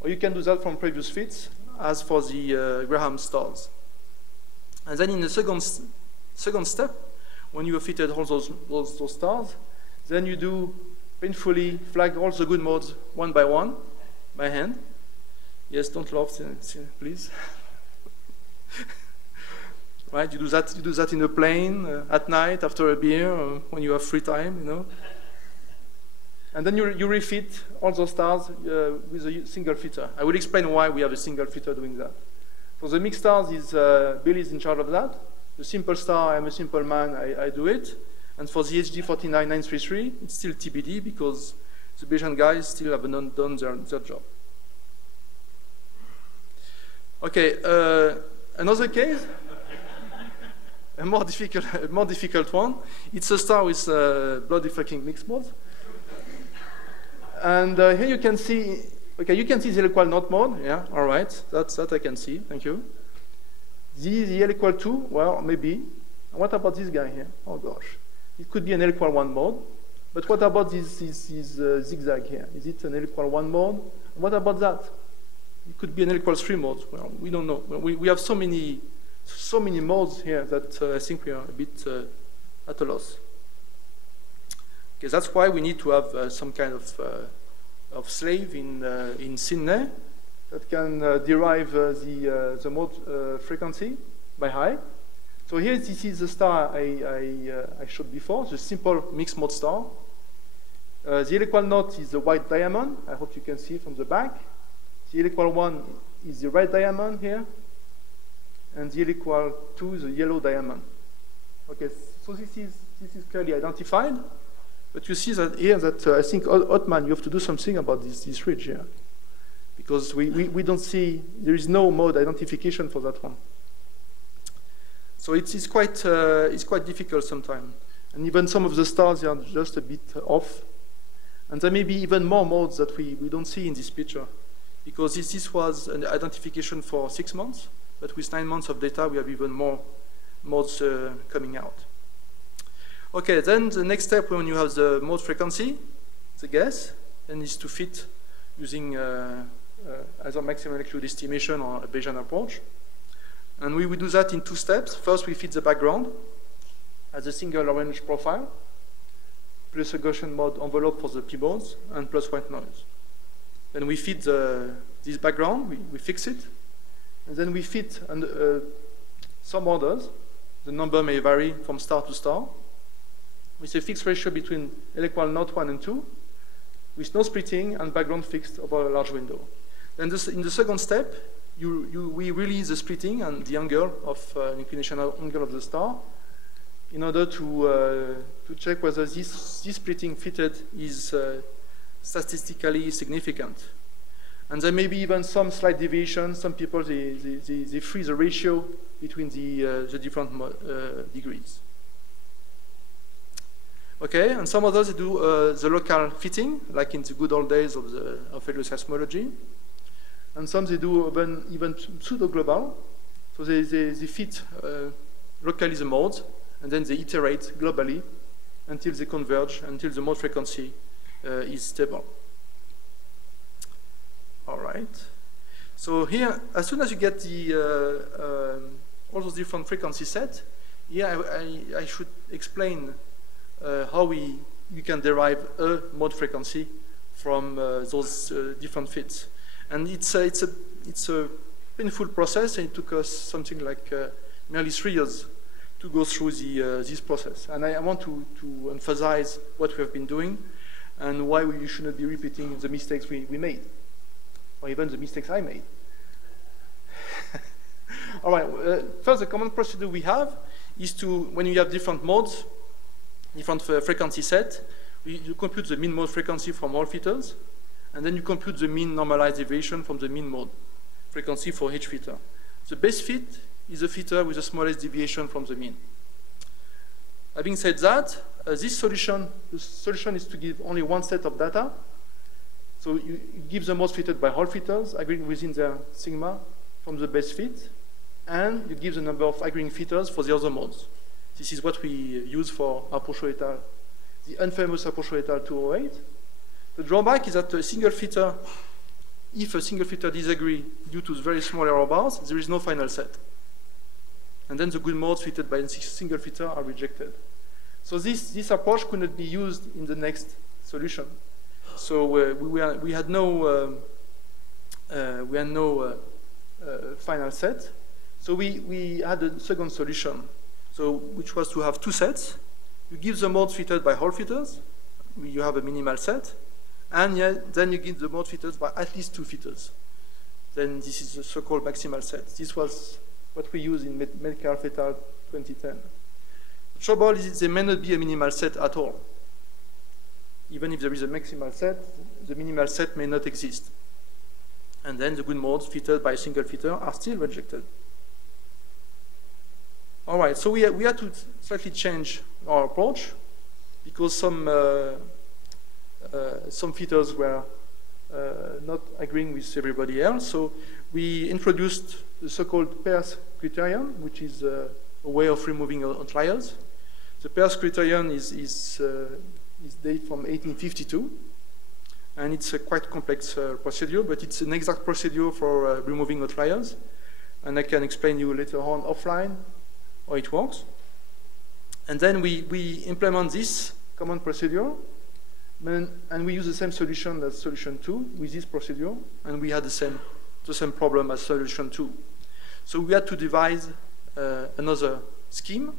Or you can do that from previous fits, as for the Graham stars. And then in the second step, when you have fitted all those stars, then you do painfully flag all the good modes one by one, by hand. Yes, don't laugh, please. Right, you do that in a plane, at night, after a beer, when you have free time, you know. And then you refit all those stars with a single fitter. I will explain why we have a single fitter doing that. For the mixed stars, Bill is in charge of that. The simple star, I'm a simple man, I do it. And for the HD 49933, it's still TBD because the Bayesian guys still haven't done their job. Okay, another case, a more difficult one. It's a star with bloody fucking mixed modes. And here you can see, okay, you can see the L equal not mode. Yeah, all right, that I can see. Thank you. The L equal 2, well, maybe. What about this guy here? Oh gosh, it could be an L equal 1 mode. But what about this zigzag here? Is it an L equal 1 mode? What about that? It could be an L equals 3 mode. Well, we don't know. We have so many modes here that I think we are a bit at a loss. Okay, that's why we need to have some kind of slave in Sydney that can derive the mode frequency by eye. So here, this is the star I showed before, the simple mixed mode star. The L equal naught is the white diamond. I hope you can see from the back. The L equal 1 is the red diamond here, and the L equal 2 is the yellow diamond. Okay, so this is clearly identified, but you see that here that I think Ottman, you have to do something about this ridge here, because we don't see, there is no mode identification for that one. So it's quite difficult sometimes, and even some of the stars are just a bit off, and there may be even more modes that we don't see in this picture. Because this was an identification for 6 months, but with 9 months of data, we have even more modes coming out. Okay, then the next step when you have the mode frequency, the guess, and is to fit using either maximum likelihood estimation or a Bayesian approach. And we will do that in 2 steps. First, we fit the background as a single orange profile, plus a Gaussian mode envelope for the p-modes, and plus white noise. Then we fit this background, we fix it, and then we fit some orders. The number may vary from star to star, with a fixed ratio between L equal naught 1 and 2, with no splitting and background fixed over a large window. Then in the second step, we release the splitting and the angle of inclination angle of the star in order to check whether this splitting fitted is statistically significant. And there may be even some slight deviation. Some people, they freeze the ratio between the different degrees. Okay, and some others they do the local fitting, like in the good old days of helioseismology. And some they do even pseudo-global. So they fit locally the modes, and then they iterate globally until they converge, until the mode frequency is stable. All right. So here, as soon as you get all those different frequency sets, here I should explain how we can derive a mode frequency from those different fits. And it's a painful process, and it took us something like nearly 3 years to go through this process. And I want to emphasize what we have been doing and why we should not be repeating the mistakes we made, or even the mistakes I made. All right, first the common procedure we have is to, when you have different modes, different frequency set, you compute the mean mode frequency from all fitters, and then you compute the mean normalized deviation from the mean mode frequency for each fitter. The best fit is a fitter with the smallest deviation from the mean. Having said that, the solution is to give only one set of data. So you give the modes fitted by Hall filters, agreeing within their sigma from the base fit, and you give the number of agreeing filters for the other modes. This is what we use for Approcho et al., the infamous Approcho et al. 208. The drawback is that a single filter, if a single filter disagrees due to very small error bars, there is no final set. And then the good modes fitted by a single filter are rejected. So this approach could not be used in the next solution. So we had no final set. So we had a second solution, which was to have two sets. You give the modes fitted by Hall filters. You have a minimal set. And then you give the mode filters by at least two filters. Then this is the so-called maximal set. This was what we used in Metcalfe et al. 2010. The trouble is there may not be a minimal set at all. Even if there is a maximal set, the minimal set may not exist. And then the good modes fitted by a single filter are still rejected. All right, so we had to slightly change our approach because some filters were not agreeing with everybody else. So we introduced the so-called pairs criterion, which is a way of removing outliers. The pairs criterion is dated from 1852, and it's a quite complex procedure, but it's an exact procedure for removing outliers. And I can explain you later on offline how it works. And then we implement this common procedure, and we use the same solution as solution 2 with this procedure, and we had the same problem as solution 2. So we had to devise another scheme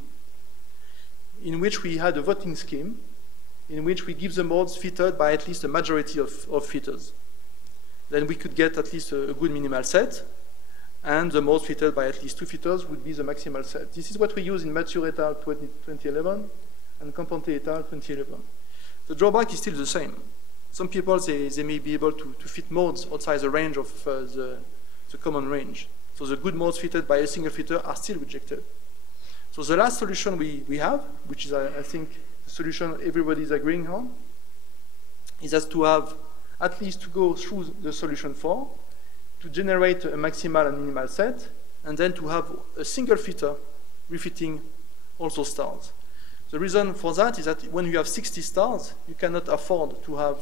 in which we had a voting scheme in which we give the modes fitted by at least a majority of filters. Then we could get at least a good minimal set, and the modes fitted by at least two filters would be the maximal set. This is what we use in Mathieu et al. 2011 and Campante et al. 2011. The drawback is still the same. Some people, they may be able to fit modes outside the range of the common range. So the good modes fitted by a single filter are still rejected. So the last solution we have, which is I think the solution everybody is agreeing on, is that to have at least to go through the solution 4, to generate a maximal and minimal set, and then to have a single filter refitting all those stars. The reason for that is that when you have 60 stars, you cannot afford to have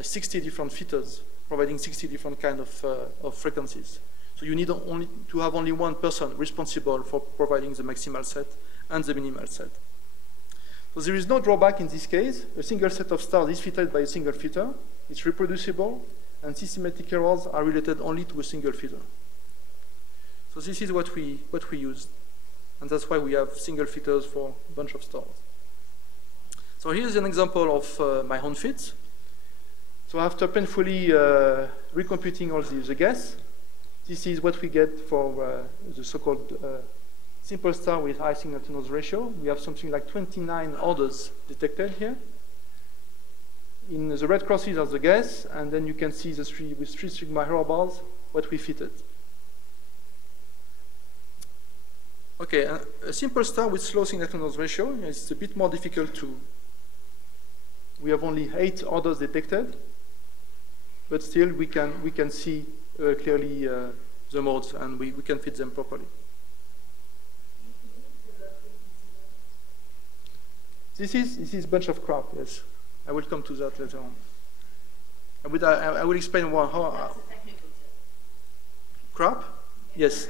60 different filters providing 60 different kinds of frequencies. So you need to have only one person responsible for providing the maximal set and the minimal set. So there is no drawback in this case. A single set of stars is fitted by a single filter. It's reproducible, and systematic errors are related only to a single filter. So this is what we used. And that's why we have single filters for a bunch of stars. So here's an example of my own fit. So after painfully recomputing all the guess, this is what we get for the so-called simple star with high signal-to-noise ratio. We have something like 29 orders detected here. In the red crosses are the guess, and then you can see with 3 sigma error bars what we fitted. Okay, a simple star with slow signal-to-noise ratio is a bit more difficult to. We have only 8 orders detected, but still we can see clearly the modes, and we can fit them properly. This is a bunch of crap. Yes, I will come to that later on. I will explain how. Crap? Yes.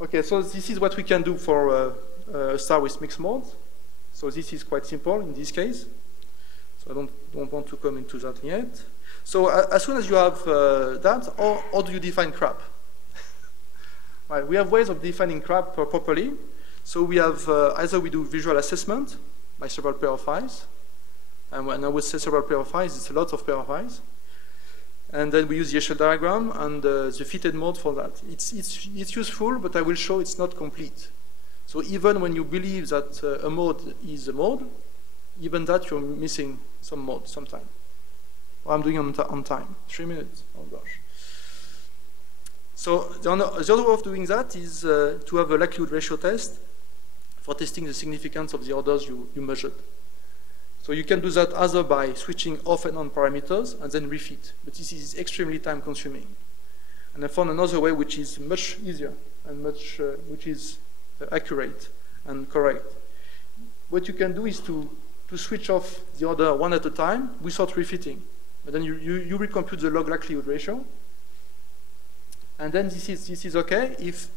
Okay, so this is what we can do for a star with mixed modes. So this is quite simple in this case. So I don't want to come into that yet. So as soon as you have that, how do you define crap? Right, we have ways of defining crap properly. So we have either we do visual assessment by several pair of eyes. And when I would say several pair of eyes, it's a lot of pair of eyes. And then we use the Echelle diagram and the fitted mode for that. It's useful, but I will show it's not complete. So even when you believe that a mode is a mode, even that you're missing some mode sometime. Well, I'm doing on time. 3 minutes. Oh gosh. So the other way of doing that is to have a likelihood ratio test for testing the significance of the orders you measured. So you can do that either by switching off and on parameters and then refit. But this is extremely time consuming. And I found another way which is much easier and much, which is accurate and correct. What you can do is to switch off the order one at a time without refitting. But then you recompute the log likelihood ratio. And then this is okay if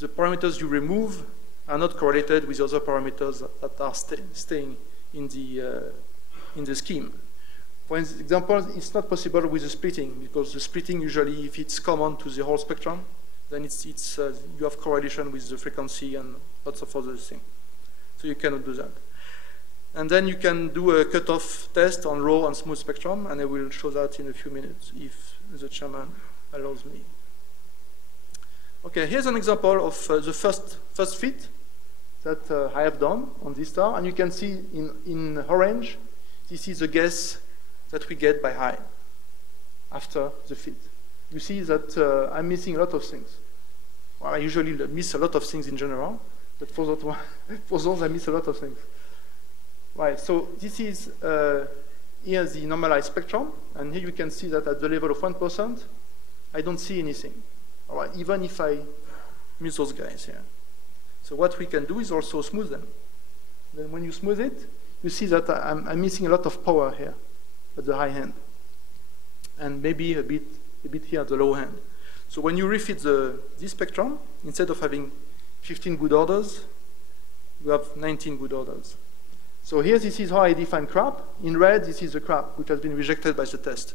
the parameters you remove are not correlated with other parameters that are staying in the scheme. For example, it's not possible with the splitting, because the splitting usually, if it's common to the whole spectrum, then you have correlation with the frequency and lots of other things. So you cannot do that. And then you can do a cutoff test on raw and smooth spectrum, and I will show that in a few minutes if the chairman allows me. Okay, here's an example of the first fit that I have done on this star, and you can see in orange, this is the guess that we get by eye after the fit. You see that I'm missing a lot of things. Well, I usually miss a lot of things in general, but for that one, for those I miss a lot of things. Right, so this is here the normalized spectrum, and here you can see that at the level of 1%, I don't see anything. All right, even if I miss those guys here. So what we can do is also smooth them. Then when you smooth it, you see that I'm missing a lot of power here at the high end, and maybe a bit here at the low end. So when you refit this spectrum, instead of having 15 good orders, you have 19 good orders. So here, this is how I define crap. In red, this is the crap, which has been rejected by the test.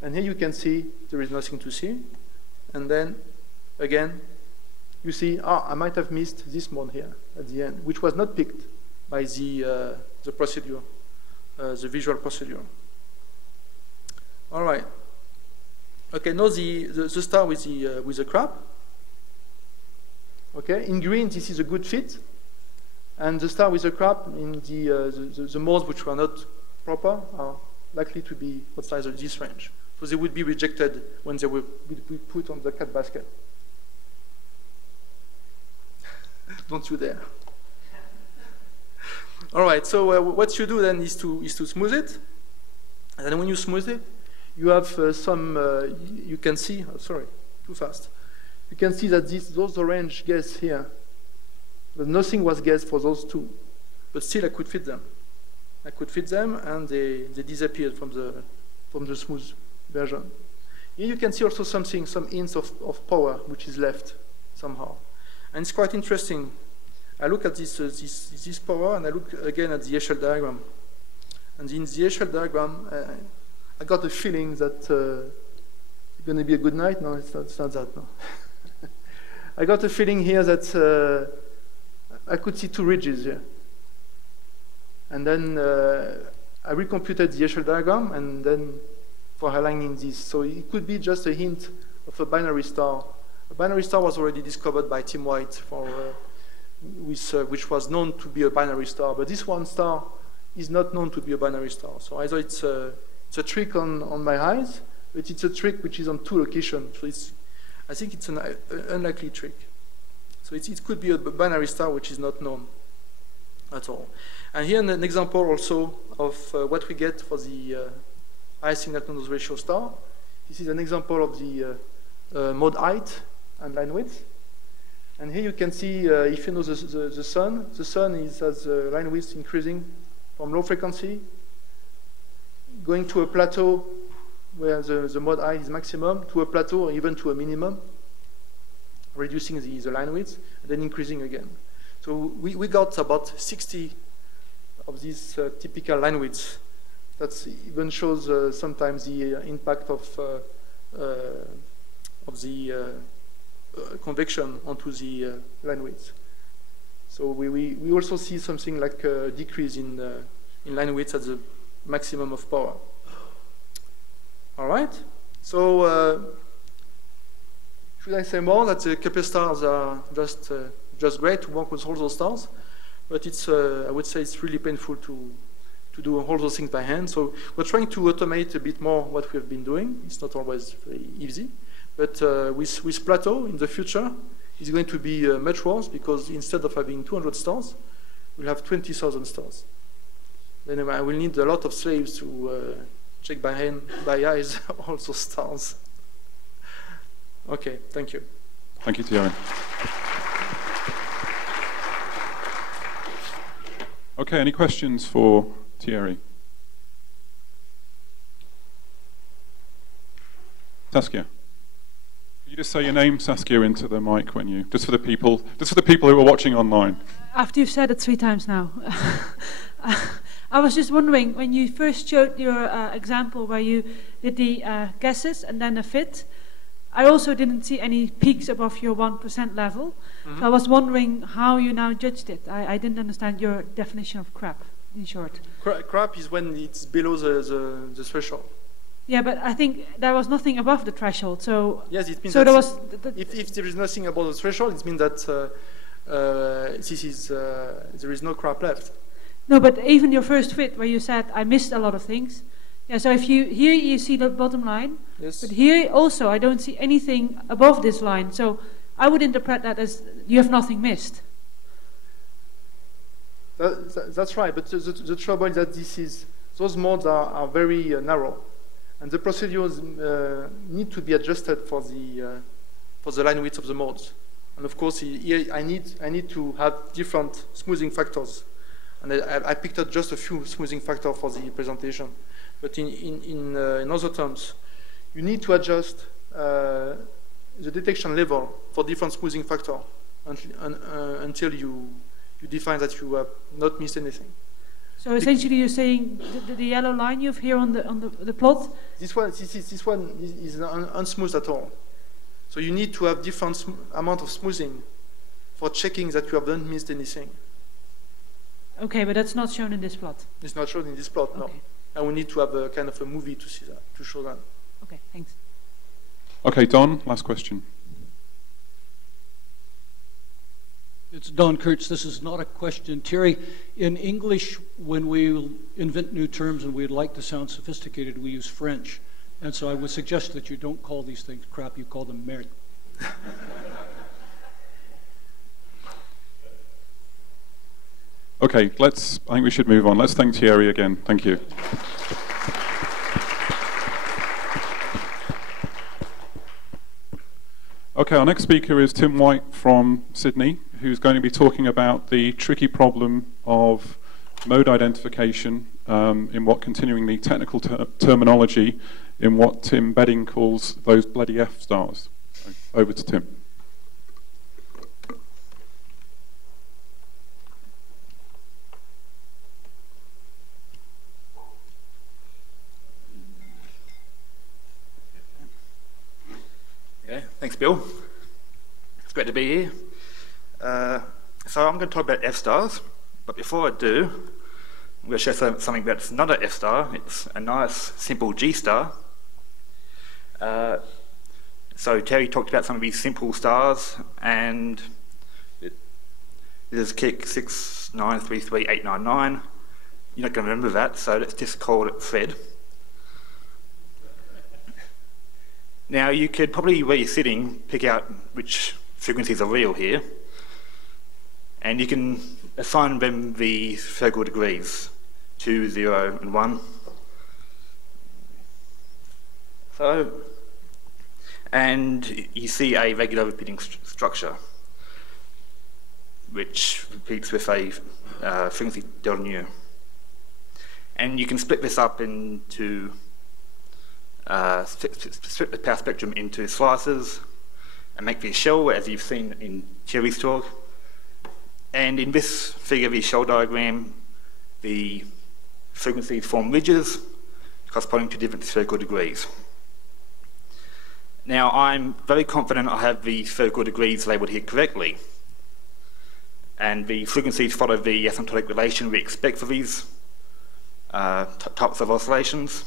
And here you can see there is nothing to see. And then, again, you see, I might have missed this mode here at the end, which was not picked by the procedure, the visual procedure. All right. Okay, now the star with the crap. Okay, in green, this is a good fit. And the star with the crap in the modes which were not proper are likely to be outside of this range. So they would be rejected when they would be put on the cat basket. Don't you dare. All right, so what you do then is to smooth it. And then when you smooth it, you have you can see, sorry, too fast. You can see that those orange guests here, but nothing was guessed for those two. But still I could fit them. I could fit them, and they disappeared from the smooth version. Here you can see also some hints of power which is left somehow. And it's quite interesting. I look at this power, and I look again at the HL diagram. And in the HL diagram, I got a feeling that it's going to be a good night. No, it's not that, no. I got a feeling here that I could see two ridges here. And then I recomputed the HL diagram, and then for aligning this. So it could be just a hint of a binary star. A binary star was already discovered by Tim White, which was known to be a binary star. But this one star is not known to be a binary star. So either it's a trick on my eyes, but it's a trick which is on two locations. So I think it's an unlikely trick. So it could be a binary star which is not known at all. And here an example also of what we get for the high signal-to-noise ratio star. This is an example of the mode height and line width. And here you can see, if you know the sun has line width increasing from low frequency, going to a plateau where the mode height is maximum, to a plateau or even to a minimum, reducing the line width, and then increasing again. So we got about 60 of these typical line widths. That even shows sometimes the impact of the convection onto the line width. So we also see something like a decrease in line width at the maximum of power. All right. So should I say more that the Kepler stars are just great to work with all those stars, but it's I would say it's really painful to do all those things by hand. So we're trying to automate a bit more what we have been doing. It's not always very easy, but with Plateau in the future, it's going to be much worse, because instead of having 200 stars, we'll have 20,000 stars. then I will need a lot of slaves to check by hand, by eyes, all those stars. Okay, thank you. Thank you, Thierry. Okay, any questions for Thierry? Saskia. Could you just say your name, Saskia, into the mic when you, just for the people who are watching online. After you've said it 3 times now. I was just wondering, when you first showed your example where you did the gases and then a fit, I also didn't see any peaks above your 1% level. Mm-hmm. So I was wondering how you now judged it. I didn't understand your definition of crap, in short. Crap is when it's below the threshold. Yeah, but I think there was nothing above the threshold. So yes, it means so that there was if there is nothing above the threshold, it means that there is no crap left. No, but even your first fit, where you said I missed a lot of things. Yeah, so if you here you see the bottom line, yes. But here also I don't see anything above this line. So I would interpret that as you have nothing missed. That's right, but the trouble is that those modes are very narrow, and the procedures need to be adjusted for the line width of the modes. And of course, here I need to have different smoothing factors, and I picked up just a few smoothing factors for the presentation. But in other terms, you need to adjust the detection level for different smoothing factor until you define that you have not missed anything. So essentially, you're saying the yellow line you have here on the plot. This one is unsmooth at all. So you need to have different amount of smoothing for checking that you haven't missed anything. Okay, but that's not shown in this plot. It's not shown in this plot, no. Okay. And we need to have a kind of a movie to see that, to show that. Okay, thanks. Okay, Don, last question. It's Don Kurtz. This is not a question. Thierry, in English, when we invent new terms and we'd like to sound sophisticated, we use French. And so I would suggest that you don't call these things crap, you call them merde. Okay, I think we should move on. Let's thank Thierry again. Thank you. Okay, our next speaker is Tim White from Sydney, who's going to be talking about the tricky problem of mode identification in what, continuing the technical terminology, in what Tim Bedding calls those bloody F stars. So, over to Tim. Thanks, Bill. It's great to be here. So I'm going to talk about F-stars, but before I do, I'm going to show something that's not an F-star. It's a nice, simple G-star. So Terry talked about some of these simple stars, and this is KIC 6933899. You're not going to remember that, so let's just call it Fred. Now, you could probably, where you're sitting, pick out which frequencies are real here, and you can assign them the spherical degrees, 2, 0, and 1. So, and you see a regular repeating structure, which repeats with a frequency delta nu. And you can split this up into split the power spectrum into slices and make the shell, as you've seen in Thierry's talk. And in this figure, the shell diagram, the frequencies form ridges corresponding to different spherical degrees. Now, I'm very confident I have the spherical degrees labelled here correctly, and the frequencies follow the asymptotic relation we expect for these types of oscillations.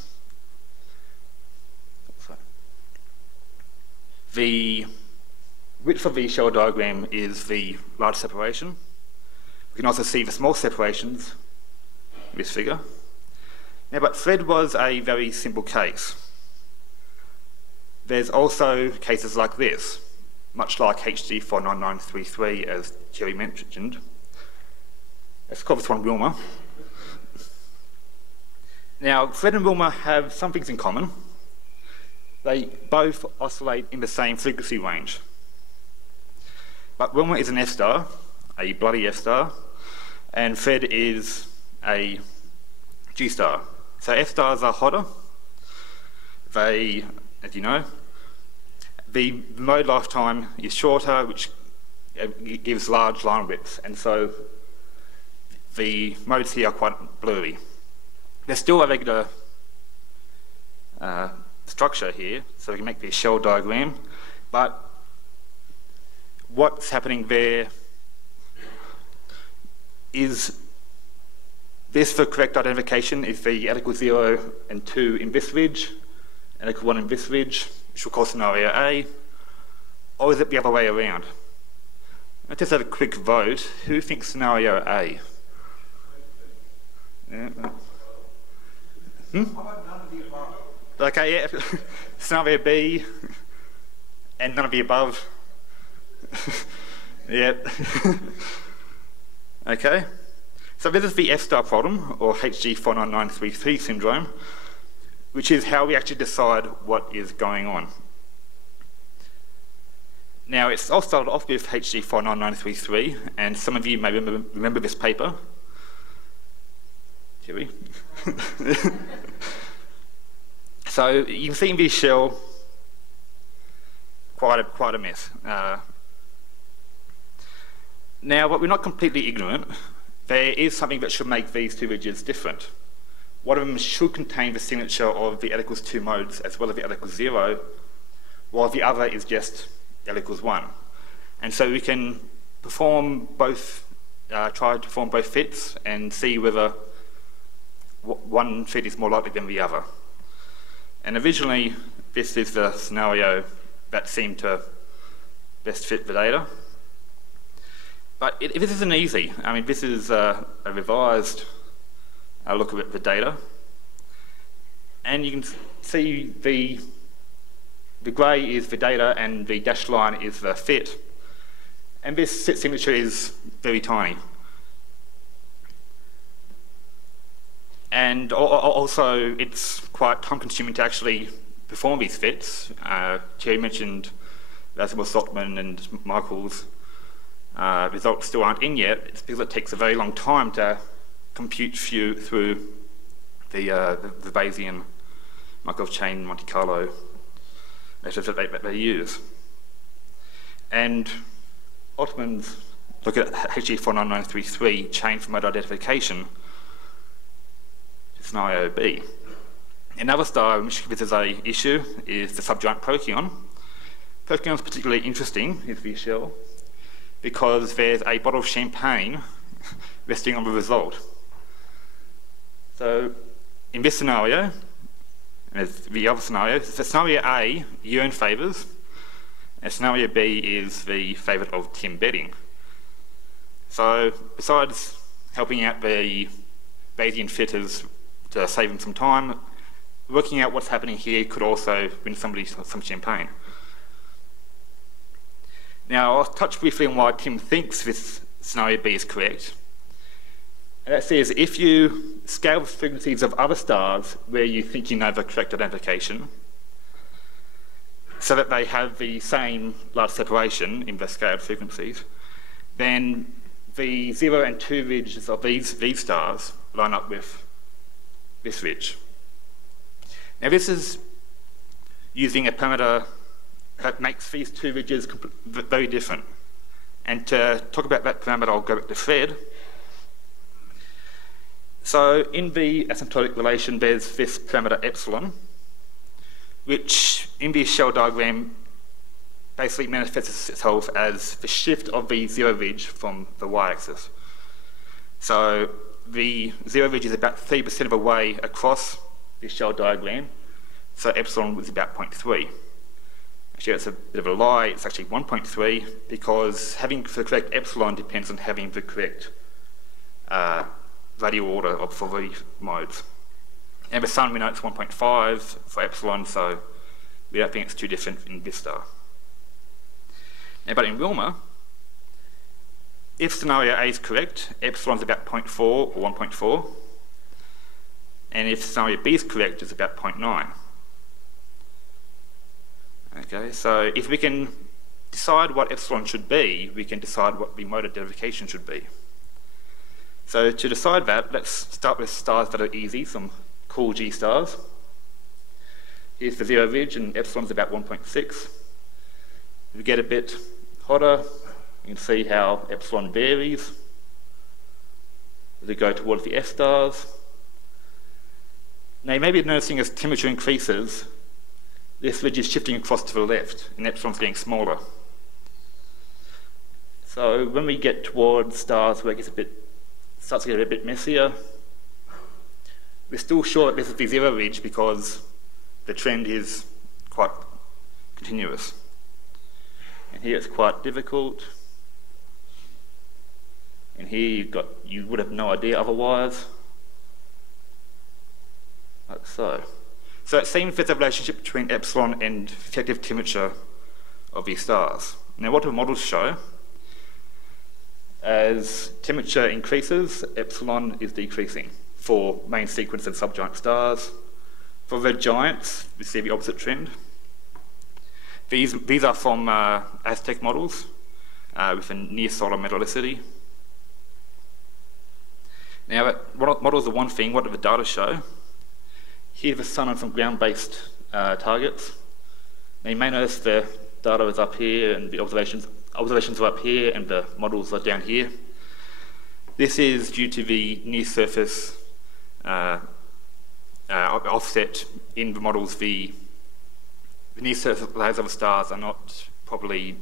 The width of the shell diagram is the large separation. We can also see the small separations in this figure. Now, but Fred was a very simple case. There's also cases like this, much like HG 49933, as Thierry mentioned. Let's call this one Wilma. Now, Fred and Wilma have some things in common. They both oscillate in the same frequency range. But Wilma is an F-star, a bloody F-star, and Fred is a G-star. So F-stars are hotter. They, as you know, the mode lifetime is shorter, which gives large line widths, and so the modes here are quite blurry. There's still a regular structure here, so we can make the shell diagram, but what's happening there is this, for correct identification, is the L equals 0 and 2 in this ridge, L equals 1 in this ridge, which we'll call scenario A, or is it the other way around? Let's just have a quick vote. Who thinks scenario A? Yeah. Okay, yeah. Scenario B and none of the above. Yeah. Okay. So this is the F-star problem, or HG 49933 syndrome, which is how we actually decide what is going on. Now, it's all started off with HG 49933, and some of you may remember this paper. Jerry? So you can see in this shell quite a mess. Now, but we're not completely ignorant. There is something that should make these two ridges different. One of them should contain the signature of the L equals 2 modes as well as the L equals 0, while the other is just L equals 1. And so we can perform both, try to perform both fits and see whether one fit is more likely than the other. And originally, this is the scenario that seemed to best fit the data. But this isn't easy. I mean, this is a revised look at the data. And you can see the grey is the data and the dashed line is the fit. And this fit signature is very tiny. And also, it's quite time-consuming to actually perform these fits. Thierry mentioned Razibor, Saltman and Michael's results still aren't in yet. It's because it takes a very long time to compute through the Bayesian Markov chain Monte Carlo methods that they use. And Ottman's look at HG 49933 chain for mode identification to scenario B. Another star in which this is an issue is the subgiant Procyon. Procyon is particularly interesting, is the shell, because there's a bottle of champagne resting on the result. So in this scenario, and there's the other scenario, so scenario A, urine favours, and scenario B is the favourite of Tim Bedding. So besides helping out the Bayesian fitters to save them some time, working out what's happening here could also win somebody some champagne. Now, I'll touch briefly on why Tim thinks this scenario B is correct. And that says if you scale the frequencies of other stars where you think you know the correct identification, so that they have the same large separation in the scaled frequencies, then the 0 and 2 ridges of these stars line up with this ridge. Now, this is using a parameter that makes these two ridges very different. And to talk about that parameter, I'll go back to Fred. So in the asymptotic relation, there's this parameter epsilon, which in the shell diagram basically manifests itself as the shift of the 0 ridge from the y-axis. So the 0 ridge is about 3% of the way across the shell diagram, so epsilon was about 0.3. Actually, that's a bit of a lie. It's actually 1.3 because having the correct epsilon depends on having the correct radial order for the modes. And the sun, we know it's 1.5 for epsilon, so we don't think it's too different in this star. Now, but in Wilma, if scenario A is correct, epsilon is about 0.4 or 1.4. And if scenario B is correct, it's about 0.9. Okay, so if we can decide what epsilon should be, we can decide what the mode of identification should be. So to decide that, let's start with stars that are easy, some cool G stars. Here's the zero ridge, and epsilon's about 1.6. If we get a bit hotter, you can see how epsilon varies as we go towards the F stars. Now you may be noticing as temperature increases, this ridge is shifting across to the left, and epsilon's getting smaller. So when we get towards stars where it gets starts to get a bit messier, we're still sure that this is the zero ridge because the trend is quite continuous. And here it's quite difficult. And here you would have no idea otherwise. Like so. So it seems there's a relationship between epsilon and effective temperature of these stars. Now what do models show? As temperature increases, epsilon is decreasing for main sequence and subgiant stars. For red giants, we see the opposite trend. These are from Aztec models with a near solar metallicity. Now, models are one thing. What do the data show? Here's the sun on some ground-based targets. Now, you may notice the data is up here and the observations are up here and the models are down here. This is due to the near-surface offset in the models. The near-surface layers of the stars are not properly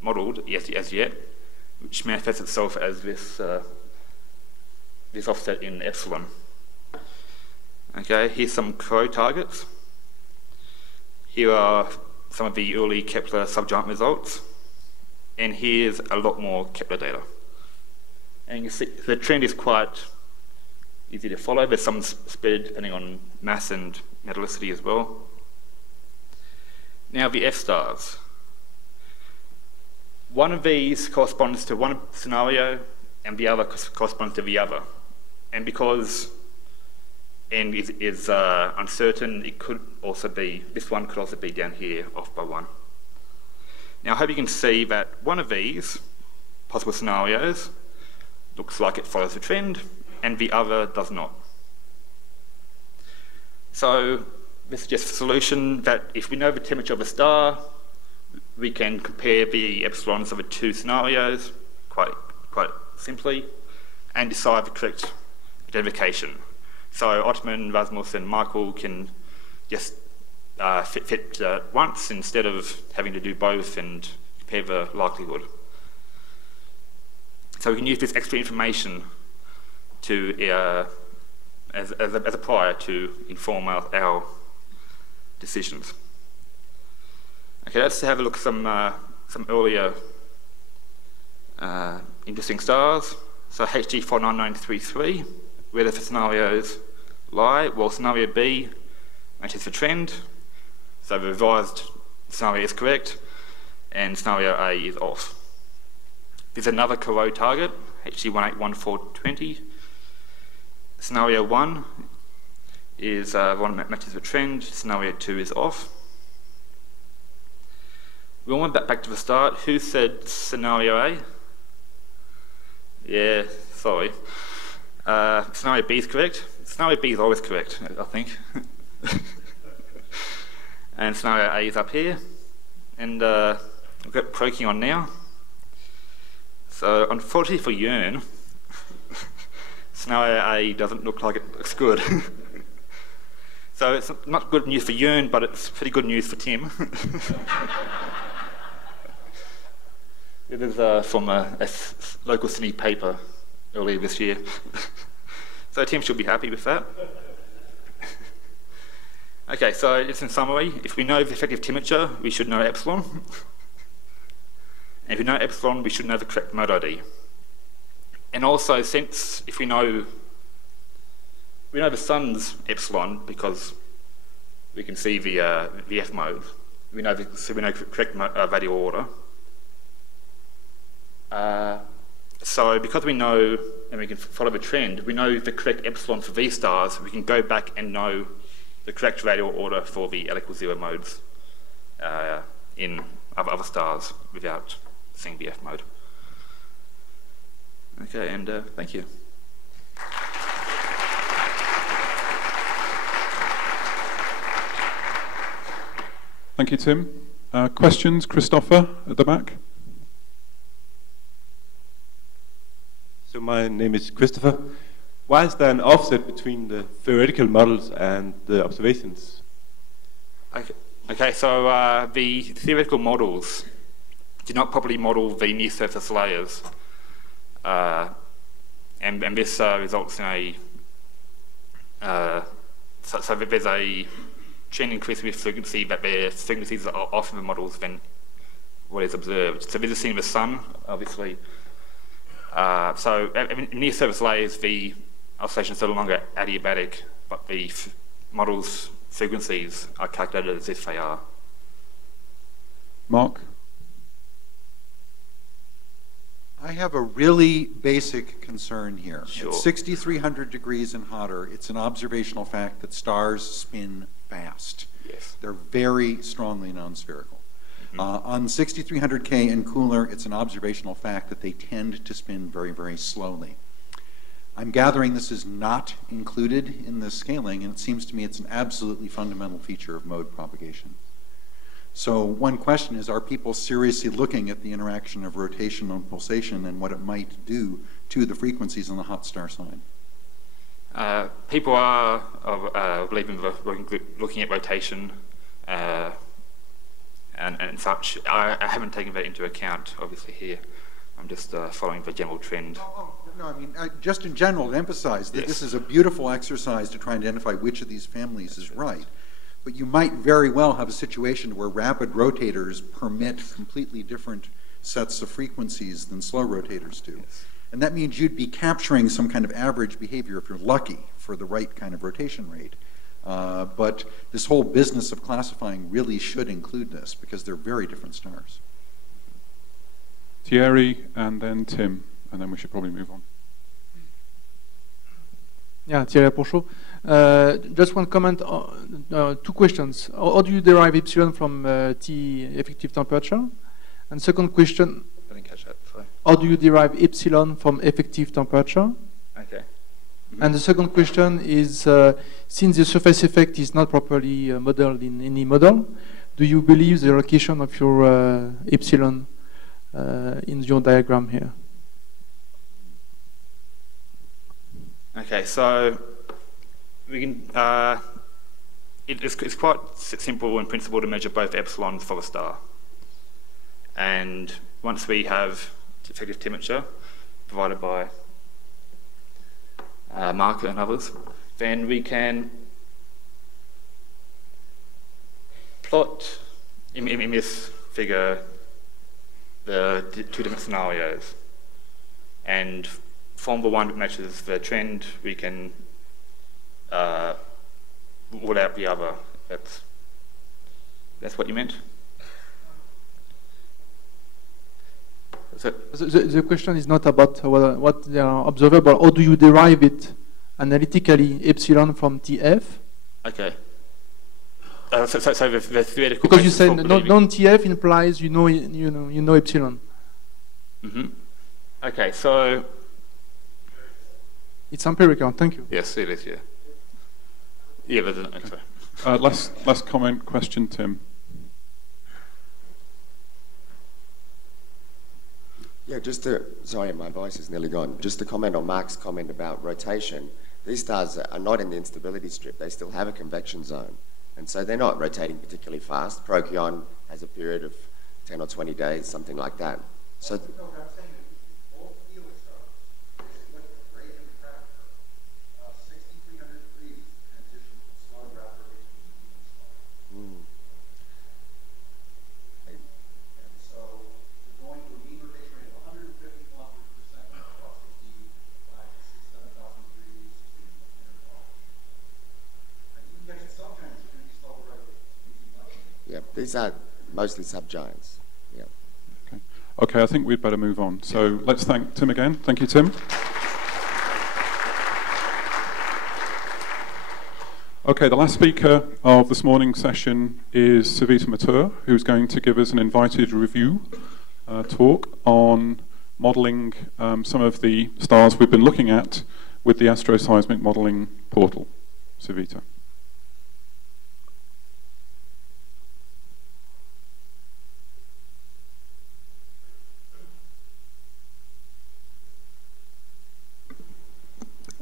modelled as yet, which manifests itself as this offset in epsilon. Okay, here's some CRO targets. Here are some of the early Kepler subgiant results, and here's a lot more Kepler data. And you can see the trend is quite easy to follow. There's some spread depending on mass and metallicity as well. Now the F stars. One of these corresponds to one scenario and the other corresponds to the other. And because n is uncertain, it could also be, this one could also be down here off by 1. Now I hope you can see that one of these possible scenarios looks like it follows the trend and the other does not. So this is just a solution that if we know the temperature of a star, we can compare the epsilons of the two scenarios quite simply and decide the correct identification. So Ottoman, Rasmus and Michael can just fit once instead of having to do both and compare the likelihood. So we can use this extra information to as a prior to inform our decisions. Okay, let's have a look at some earlier interesting stars. So HG 49933, where the scenarios lie. Well, scenario B matches the trend, so the revised scenario is correct, and scenario A is off. There's another CRO target, HG 181420. Scenario 1 is one that matches the trend, scenario 2 is off. We went back to the start. Who said scenario A? Yeah, sorry. Scenario B is correct. Scenario B is always correct, I think. And scenario A is up here. And we've got Procyon now. So unfortunately for Yearn, scenario A doesn't look like it looks good. So it's not good news for Yearn, but it's pretty good news for Tim. It is from a local Sydney paper earlier this year. So Tim should be happy with that. Okay, so just in summary, if we know the effective temperature, we should know epsilon. And if we know epsilon, we should know the correct mode ID. And also, since if we know the sun's epsilon because we can see the F mode, so we know the correct radial order. So because we know, and we can follow the trend, we know the correct epsilon for these stars, we can go back and know the correct radial order for the L=0 modes in other stars without seeing the F mode. Okay, and thank you. Thank you, Tim. Questions? Christopher at the back. So my name is Christopher. Why is there an offset between the theoretical models and the observations? Okay, so the theoretical models do not properly model the near surface layers, and this results in a so there's a trend increase with frequency, but the frequencies are off in the models than what is observed. So this is seen with the sun, obviously. So in near surface layers, the oscillations are no longer adiabatic, but the model's frequencies are calculated as if they are. Mark? I have a really basic concern here. Sure. At 6,300 degrees and hotter, it's an observational fact that stars spin fast. Yes. They're very strongly non-spherical. On 6,300 K and cooler, it's an observational fact that they tend to spin very, very slowly. I'm gathering this is not included in the scaling, and it seems to me it's an absolutely fundamental feature of mode propagation. So one question is, are people seriously looking at the interaction of rotation and pulsation and what it might do to the frequencies on the hot star side? People are looking at rotation and such. I haven't taken that into account, obviously, here. I'm just following the general trend. No, I mean, just in general, to emphasize that this is a beautiful exercise to try and identify which of these families is right. But you might very well have a situation where rapid rotators permit completely different sets of frequencies than slow rotators do. Yes. And that means you'd be capturing some kind of average behavior if you're lucky for the right kind of rotation rate. But this whole business of classifying really should include this because they're very different stars. Thierry and then Tim, and then we should probably move on. Yeah, Thierry Porchot. Just one comment, two questions. How do you derive epsilon from T effective temperature? And second question, I didn't catch that, sorry. How do you derive epsilon from effective temperature? Okay. And the second question is, since the surface effect is not properly modeled in any model, do you believe the location of your epsilon in your diagram here? Okay, so we can. It's quite simple in principle to measure both epsilons for a star, and once we have effective temperature provided by Mark and others, then we can plot in this figure the two different scenarios, and from the one that matches the trend, we can rule out the other. That's what you meant? The question is not about what they are observable. How do you derive it analytically, epsilon from TF? Okay. So the theoretical. Because you said non-TF implies you know epsilon. Mm-hmm. Okay, so it's empirical. Thank you. Yes, it is. Yeah. Yeah, but okay. Last comment, question, Tim. Yeah, sorry, my voice is nearly gone. Just to comment on Mark's comment about rotation. These stars are not in the instability strip. They still have a convection zone. And so they're not rotating particularly fast. Procyon has a period of 10 or 20 days, something like that. So these are mostly subgiants. Yeah. Okay. Okay, I think we'd better move on. So let's thank Tim again. Thank you, Tim. Okay, the last speaker of this morning's session is Savita Mathur, who's going to give us an invited review talk on modelling some of the stars we've been looking at with the Asteroseismic modelling portal. Savita.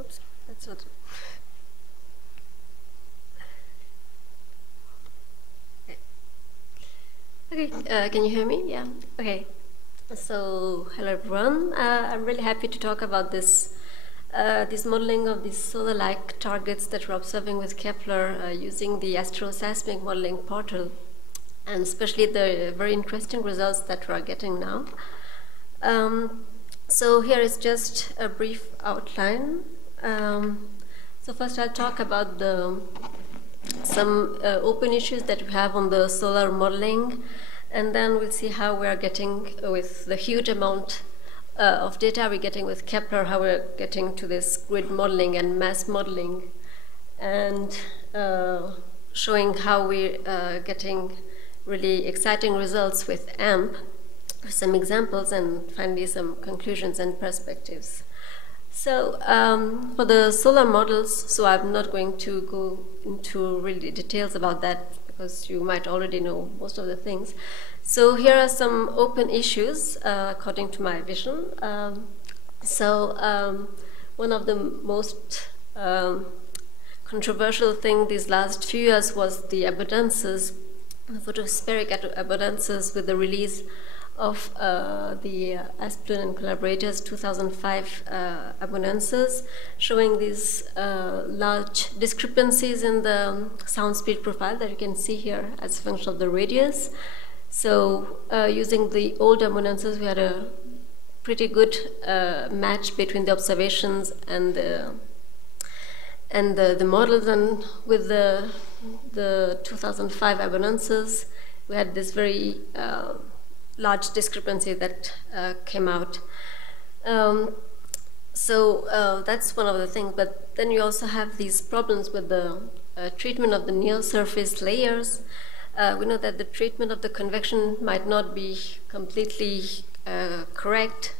Oops, that's not. Okay, can you hear me? Yeah. Okay. So, hello everyone. I'm really happy to talk about this modeling of these solar-like targets that we're observing with Kepler using the Asteroseismic modeling portal, and especially the very interesting results that we're getting now. So here is just a brief outline. So first I'll talk about some open issues that we have on the solar modeling, and then we'll see how we're getting, with the huge amount of data we're getting with Kepler, how we're getting to this grid modeling and mass modeling, and showing how we're getting really exciting results with AMP, some examples, and finally some conclusions and perspectives. So for the solar models, so I'm not going to go into really details about that because you might already know most of the things. So here are some open issues according to my vision. One of the most controversial things these last few years was the abundances, the photospheric abundances with the release of the Asplund and collaborators 2005 abundances, showing these large discrepancies in the sound speed profile that you can see here as a function of the radius. So using the old abundances, we had a pretty good match between the observations and the models, and with the 2005 abundances, we had this very large discrepancy that came out. That's one of the things, but then you also have these problems with the treatment of the near-surface layers. We know that the treatment of the convection might not be completely correct,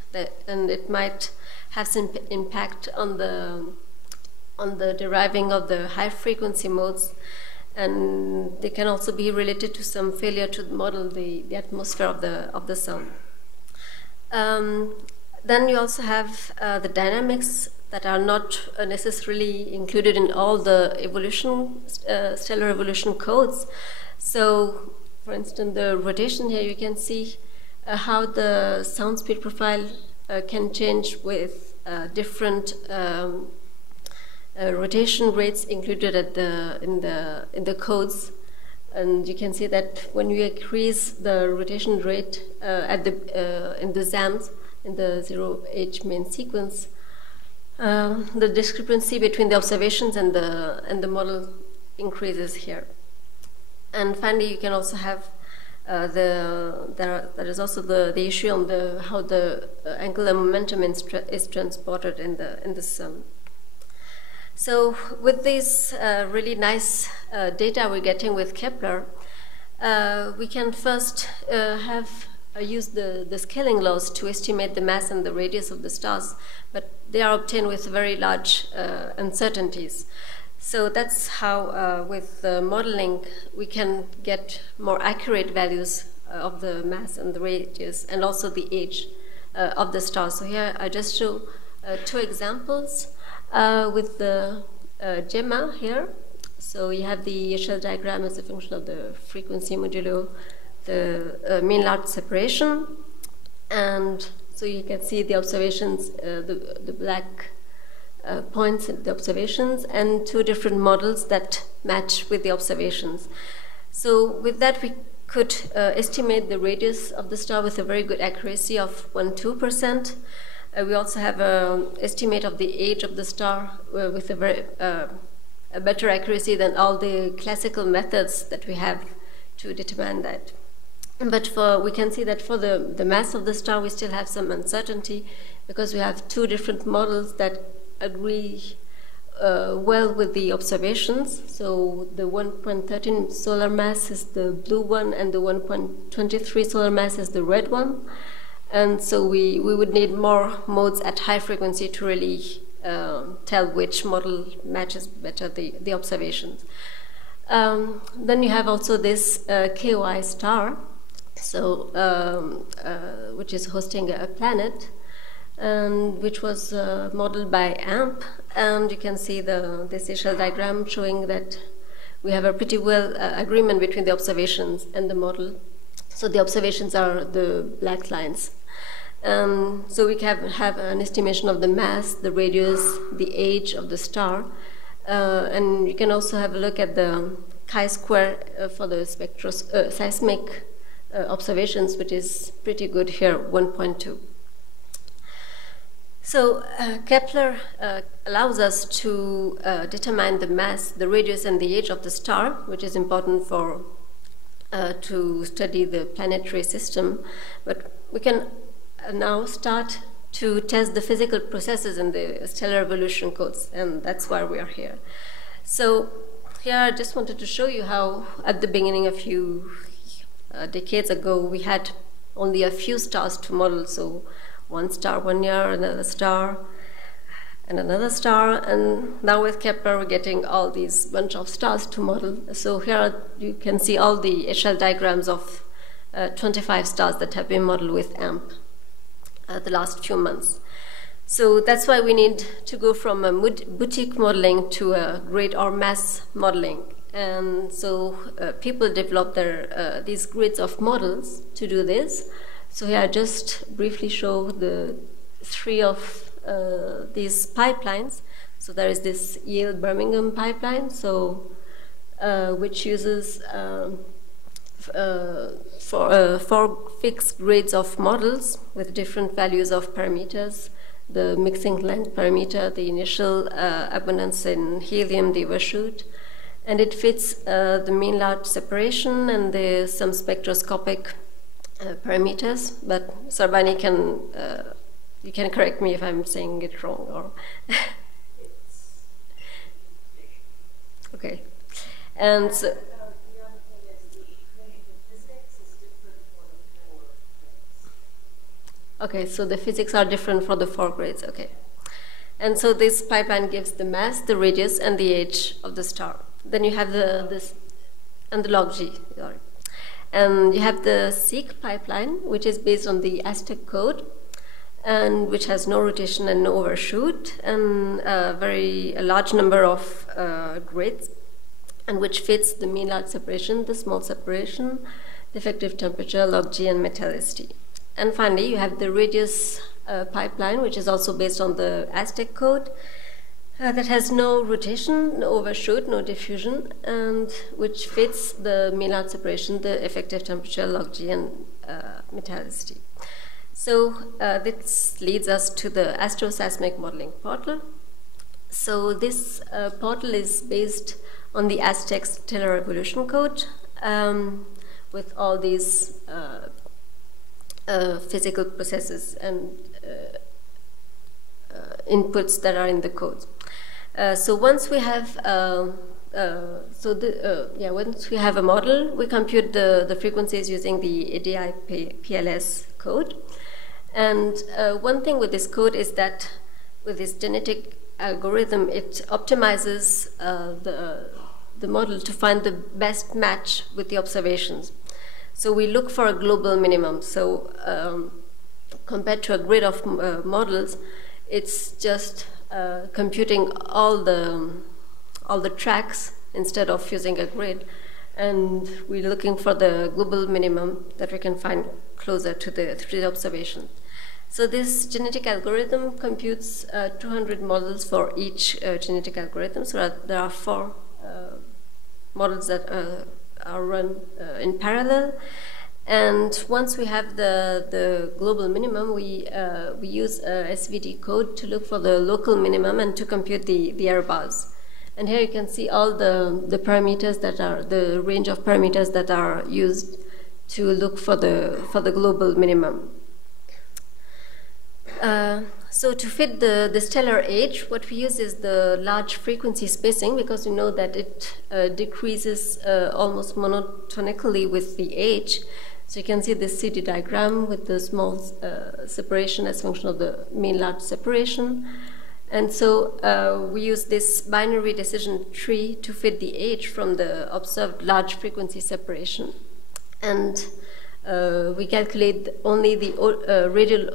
and it might have some impact on the deriving of the high-frequency modes, and they can also be related to some failure to model the atmosphere of the sun. Then you also have the dynamics that are not necessarily included in all the evolution, stellar evolution codes. So, for instance, the rotation here, you can see how the sound speed profile can change with different rotation rates included in the codes, and you can see that when you increase the rotation rate in the ZAMs, in the 0H main sequence, the discrepancy between the observations and the model increases here. And finally, you can also have there is also the issue on how the angular momentum is transported in the sun. So with this really nice data we're getting with Kepler, we can first use the scaling laws to estimate the mass and the radius of the stars, but they are obtained with very large uncertainties. So that's how, with the modeling, we can get more accurate values of the mass and the radius, and also the age of the stars. So here I just show two examples with the GEMMA here. So you have the shell diagram as a function of the frequency modulo, the mean large separation, and so you can see the observations, the black points in the observations, and two different models that match with the observations. So with that, we could estimate the radius of the star with a very good accuracy of 1-2%. We also have an estimate of the age of the star with a very a better accuracy than all the classical methods that we have to determine that. But we can see that for the mass of the star, we still have some uncertainty because we have two different models that agree well with the observations. So the 1.13 solar mass is the blue one, and the 1.23 solar mass is the red one. And so we would need more modes at high frequency to really tell which model matches better the observations. Then you have also this KOI star, so which is hosting a planet, and which was modeled by AMP. And you can see this initial diagram showing that we have a pretty well agreement between the observations and the model. So the observations are the black lines. So we can have an estimation of the mass, the radius, the age of the star. And you can also have a look at the chi-square for the seismic observations, which is pretty good here, 1.2. So Kepler allows us to determine the mass, the radius, and the age of the star, which is important for to study the planetary system. But we can now start to test the physical processes in the stellar evolution codes, and that's why we are here. So here I just wanted to show you how at the beginning, a few decades ago, we had only a few stars to model. So one star 1 year, another star, and another star, and now with Kepler we're getting all these bunch of stars to model. So here you can see all the HL diagrams of 25 stars that have been modeled with AMP the last few months. So that's why we need to go from a boutique modeling to a grid or mass modeling. And so people develop these grids of models to do this. So here I just briefly show the three of these pipelines. So there is this Yale-Birmingham pipeline, so which uses four fixed grids of models with different values of parameters: the mixing length parameter, the initial abundance in helium, the overshoot, and it fits the mean large separation and some spectroscopic parameters. But Sarbani you can correct me if I'm saying it wrong. Or okay, and so, okay, so the physics are different for the four grades. Okay, and so this pipeline gives the mass, the radius, and the age of the star. Then you have this and the log G. Sorry. And you have the SEEK pipeline, which is based on the Aztec code, and which has no rotation and no overshoot, and a large number of grids, and which fits the mean large separation, the small separation, the effective temperature, log G, and metallicity. And finally, you have the radius pipeline, which is also based on the Aztec code, that has no rotation, no overshoot, no diffusion, and which fits the mean large separation, the effective temperature, log G, and metallicity. So this leads us to the Asteroseismic modeling portal. So this portal is based on the Aztec stellar evolution code with all these physical processes and inputs that are in the code. So once we have once we have a model, we compute the frequencies using the ADI PLS code. And one thing with this code is that with this genetic algorithm, it optimizes the model to find the best match with the observations. So we look for a global minimum. So compared to a grid of models, it's just computing all the tracks instead of using a grid, and we're looking for the global minimum that we can find closer to the 3D observation. So this genetic algorithm computes 200 models for each genetic algorithm. So there are 4 models that are run in parallel. And once we have the global minimum, we use a SVD code to look for the local minimum and to compute the error bars. And here you can see all the parameters that are, the range of parameters that are used look for the global minimum. So to fit the stellar age, what we use is the large frequency spacing, because we know that it decreases almost monotonically with the age. So you can see this CD diagram with the small separation as function of the mean large separation. And so we use this binary decision tree to fit the age from the observed large frequency separation. And we calculate only the radial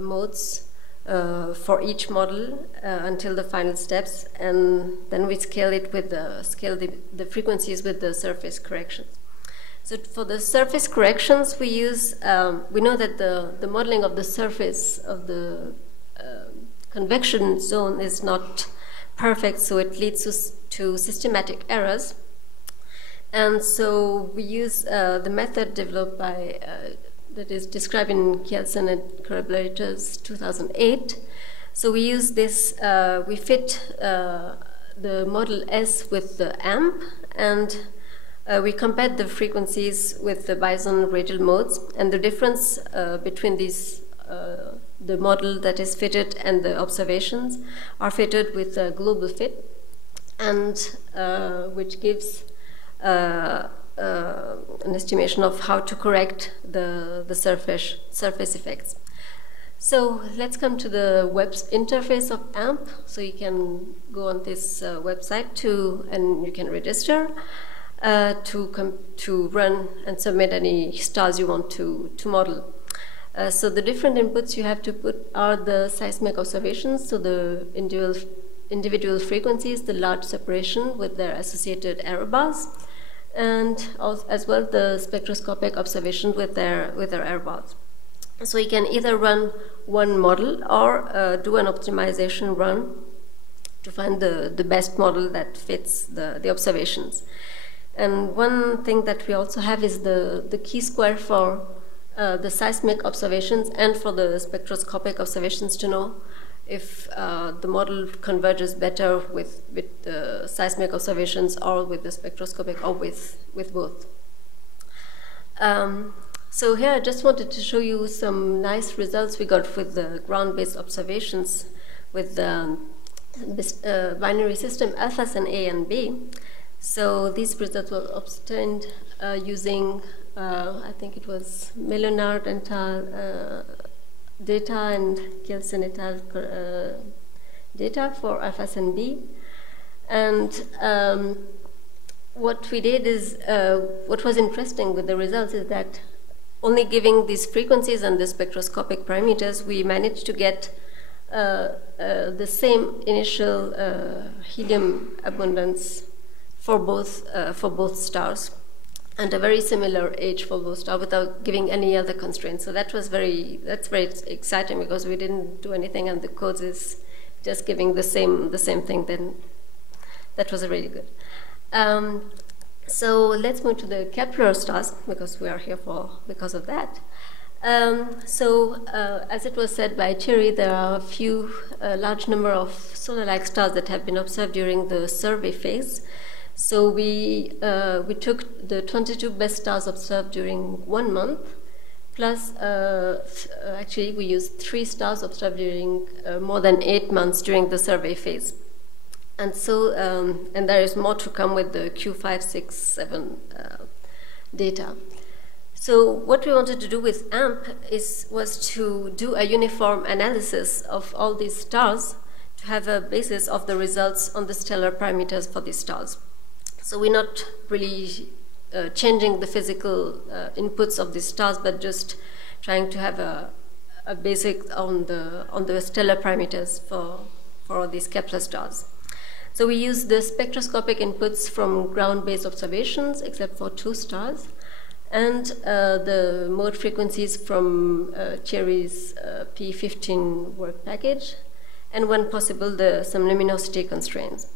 modes for each model until the final steps, and then we scale it with the frequencies with the surface corrections. So for the surface corrections, we use we know that the modeling of the surface of the convection zone is not perfect, so it leads to systematic errors. And so we use the method developed by that is described in Kielsen and collaborators 2008. So we use this, we fit the model S with the AMP, and we compared the frequencies with the Bison radial modes, and the difference between these, the model that is fitted and the observations are fitted with a global fit, and which gives an estimation of how to correct the surface effects. So let's come to the web interface of AMP. So you can go on this website and you can register to run and submit any stars you want to model. So the different inputs you have to put are the seismic observations, so the individual frequencies, the large separation with their associated error bars, and also, as well, the spectroscopic observations with their error bars. So you can either run one model or do an optimization run to find the best model that fits the observations. And one thing that we also have is the chi-square for the seismic observations and for the spectroscopic observations to know if the model converges better with the seismic observations or with the spectroscopic or with both. So here I just wanted to show you some nice results we got with the ground-based observations with the binary system alphas and A and B. So these results were obtained using, I think it was Melonard et al. Data and Kielsen et al. Data for alphas and B. And what we did is, what was interesting with the results is that only giving these frequencies and the spectroscopic parameters, we managed to get the same initial helium abundance for both stars, and a very similar age for both stars without giving any other constraints. So that's very exciting, because we didn't do anything and the code is just giving the same thing. Then that was really good. So let's move to the Kepler stars, because we are here because of that. As it was said by Thierry, there are a large number of solar-like stars that have been observed during the survey phase. So we took the 22 best stars observed during 1 month, plus actually we used 3 stars observed during more than 8 months during the survey phase. And so, and there is more to come with the Q5, 6, 7 data. So what we wanted to do with AMP was to do a uniform analysis of all these stars to have a basis of the results on the stellar parameters for these stars. So we're not really changing the physical inputs of these stars, but just trying to have a basic on the stellar parameters for these Kepler stars. So we use the spectroscopic inputs from ground-based observations, except for 2 stars, and the mode frequencies from Thierry's P15 work package, and when possible, some luminosity constraints.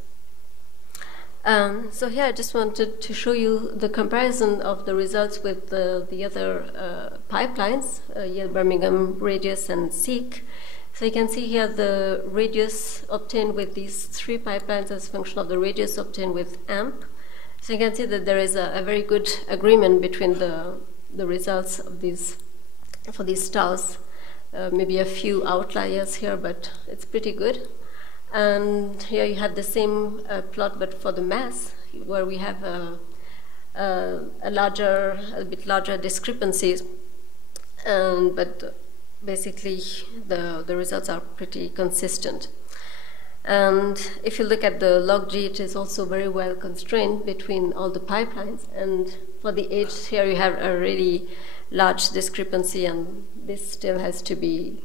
So here I just wanted to show you the comparison of the results with the other pipelines, Yale, Birmingham, Radius, and SEEK. So you can see here the radius obtained with these 3 pipelines as a function of the radius obtained with AMP. So you can see that there is a very good agreement between the the results of these for these stars. Maybe a few outliers here, but it's pretty good. And here you have the same plot, but for the mass, where we have a bit larger discrepancies. But basically, the results are pretty consistent. And if you look at the log G, it is also very well constrained between all the pipelines. And for the H, here you have a really large discrepancy, and this still has to be,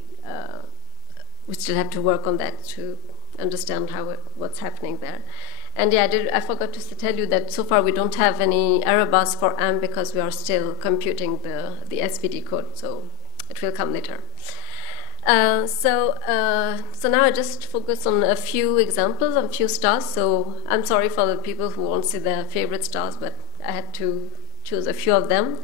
we still have to work on that to understand what's happening there. And yeah, I forgot to tell you that so far we don't have any error bars for AMP because we are still computing the SVD code, so it will come later. So now I just focus on a few examples, a few stars. So I'm sorry for the people who won't see their favorite stars, but I had to choose a few of them.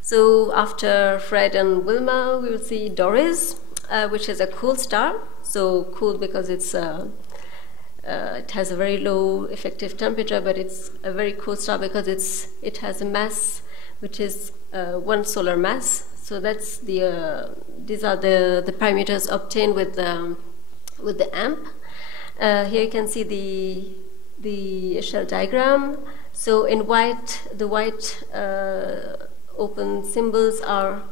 So after Fred and Wilma, we will see Doris, which is a cool star. So cool because it's it has a very low effective temperature, but it's a very cool star because it has a mass which is 1 solar mass. So that's these are the parameters obtained with the AMP. Here you can see the shell diagram. So in white, the white open symbols are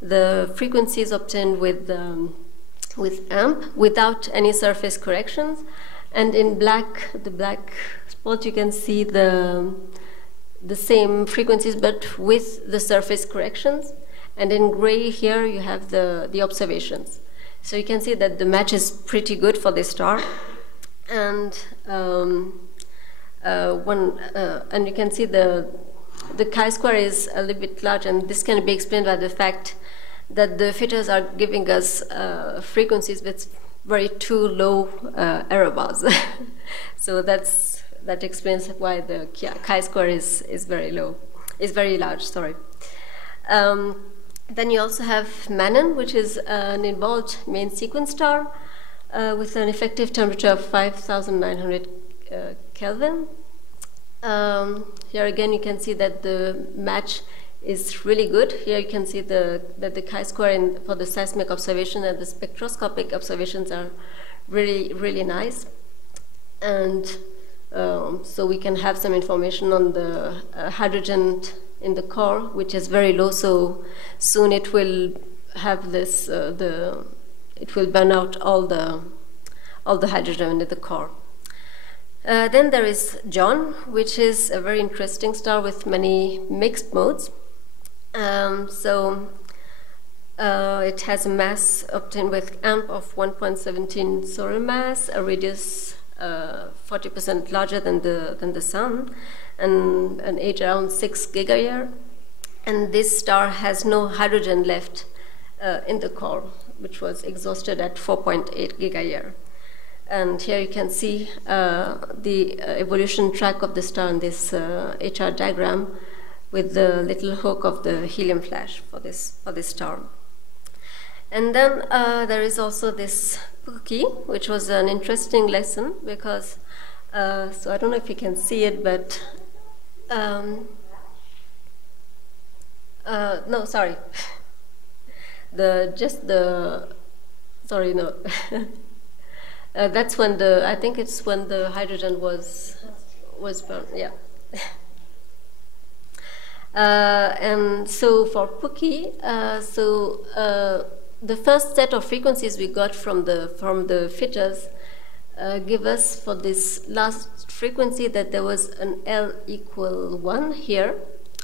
the frequencies obtained with AMP without any surface corrections, and in black, the black spot, you can see the same frequencies but with the surface corrections. And in gray here you have the observations. So you can see that the match is pretty good for this star. And and you can see the chi-square is a little bit large, and this can be explained by the fact that the filters are giving us frequencies with very too low error bars. So that explains why the chi-square is very large. Sorry. Then you also have Manon, which is an involved main sequence star with an effective temperature of 5,900 Kelvin. Here again, you can see that the match is really good. Here you can see that the chi-square for the seismic observation and the spectroscopic observations are really, really nice. And so we can have some information on the hydrogen in the core, which is very low, so soon it will have this, it will burn out all the hydrogen in the core. Then there is John, which is a very interesting star with many mixed modes. It has a mass obtained with AMP of 1.17 solar mass, a radius 40% larger than the Sun, and an age around 6 gigayear. And this star has no hydrogen left in the core, which was exhausted at 4.8 gigayear. And here you can see the evolution track of the star in this HR diagram with the little hook of the helium flash for this star. And then there is also this Pookie, which was an interesting lesson because, so I don't know if you can see it, but no, sorry. Sorry, no. That's when I think it's when the hydrogen was burned, yeah. And so for Pookie, the first set of frequencies we got from the filters give us for this last frequency that there was an L equal 1 here,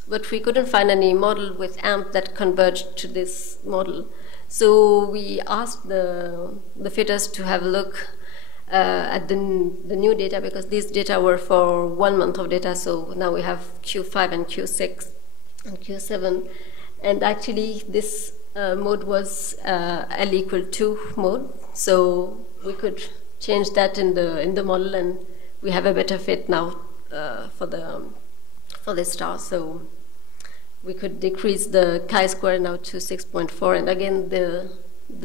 but we couldn't find any model with AMP that converged to this model. So we asked the filters to have a look at the new data, because these data were for 1 month of data, so now we have Q5 and Q6 and Q7. And actually this mode was L equal 2 mode, so we could change that in the model, and we have a better fit now for the star. So we could decrease the chi-square now to 6.4, and again the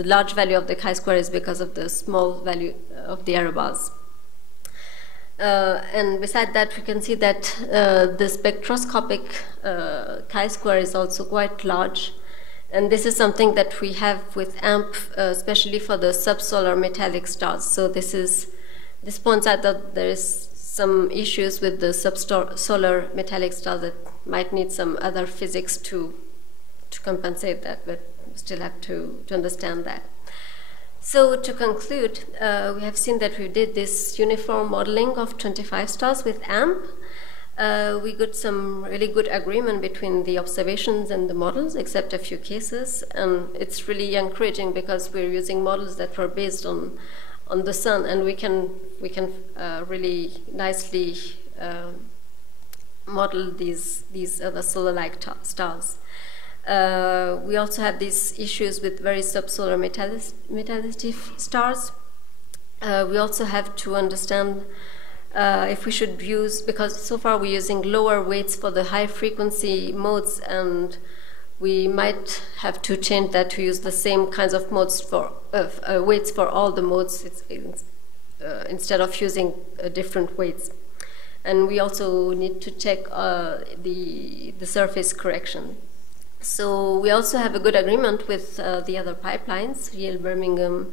large value of the chi-square is because of the small value of the error bars. And beside that, we can see that the spectroscopic chi-square is also quite large. And this is something that we have with AMP, especially for the subsolar metallic stars. So this points out that there is some issues with the subsolar metallic stars that might need some other physics to compensate that, but we still have to understand that. So to conclude, we have seen that we did this uniform modeling of 25 stars with AMP. We got some really good agreement between the observations and the models, except a few cases. And it's really encouraging because we're using models that were based on the sun, and we can really nicely model these other solar-like stars. We also have these issues with very subsolar metallicity stars. We also have to understand if we should use, because so far we're using lower weights for the high frequency modes, and we might have to change that to use the same kinds of modes for weights for all the modes instead of using different weights. And we also need to check the surface correction. So we also have a good agreement with the other pipelines, Yale, Birmingham,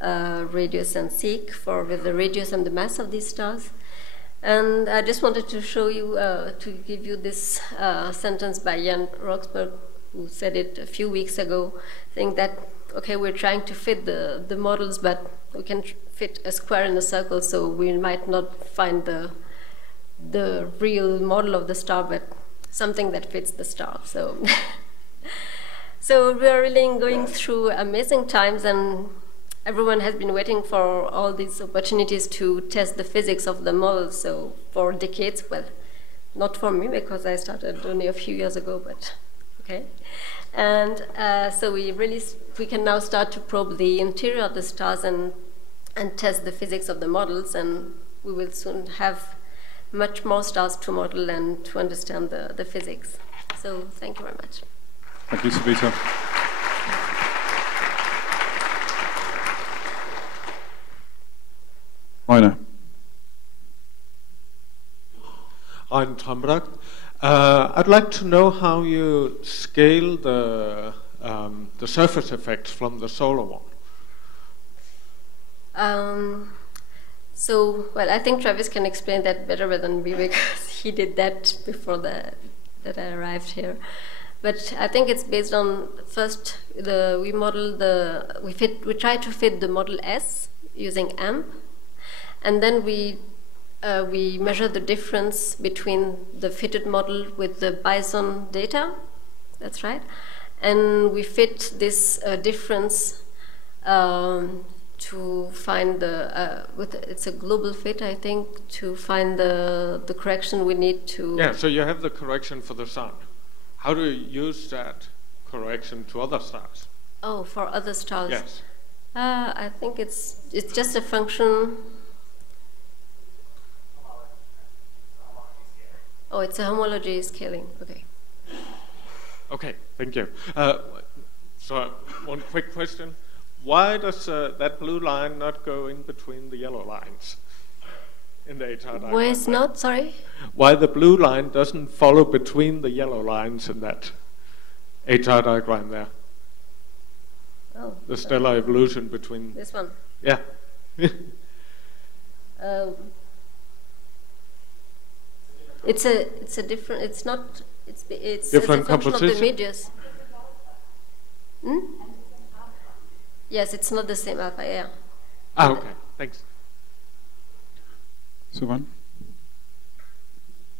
Radius, and SEEK, with the radius and the mass of these stars. And I just wanted to show you, to give you this sentence by Jan Roxburgh, who said it a few weeks ago, saying that, okay, we're trying to fit the models, but we can fit a square in a circle, so we might not find the real model of the star, but something that fits the star. So, so we are really going through amazing times, and everyone has been waiting for all these opportunities to test the physics of the models. So for decades, well, not for me because I started only a few years ago, but okay. And so we can now start to probe the interior of the stars and test the physics of the models, and we will soon have much more stars to model and to understand the physics. So thank you very much. Thank you, Savita. Minor. I'm Tom Bracht. I'd like to know how you scale the surface effects from the solar one. So, well, I think Travis can explain that better than me because he did that before that I arrived here. But I think it's based on, first, we try to fit the model S using AMP, and then we measure the difference between the fitted model with the Bison data. That's right. And we fit this difference to find it's a global fit, I think, to find the correction we need to... Yeah, so you have the correction for the sun. How do you use that correction to other stars? Oh, for other stars? Yes. I think it's just a function... Oh, it's a homology scaling. Okay. Okay, thank you. So one quick question. Why does that blue line not go in between the yellow lines in the HR diagram? Why it's not, sorry? Why the blue line doesn't follow between the yellow lines in that HR diagram there? Oh. The stellar evolution between... This one? Yeah. It's a different, it's not, it's different a function composition? of the medias. Hmm? Yes, it's not the same alpha, yeah. Ah, okay, thanks. Suvan?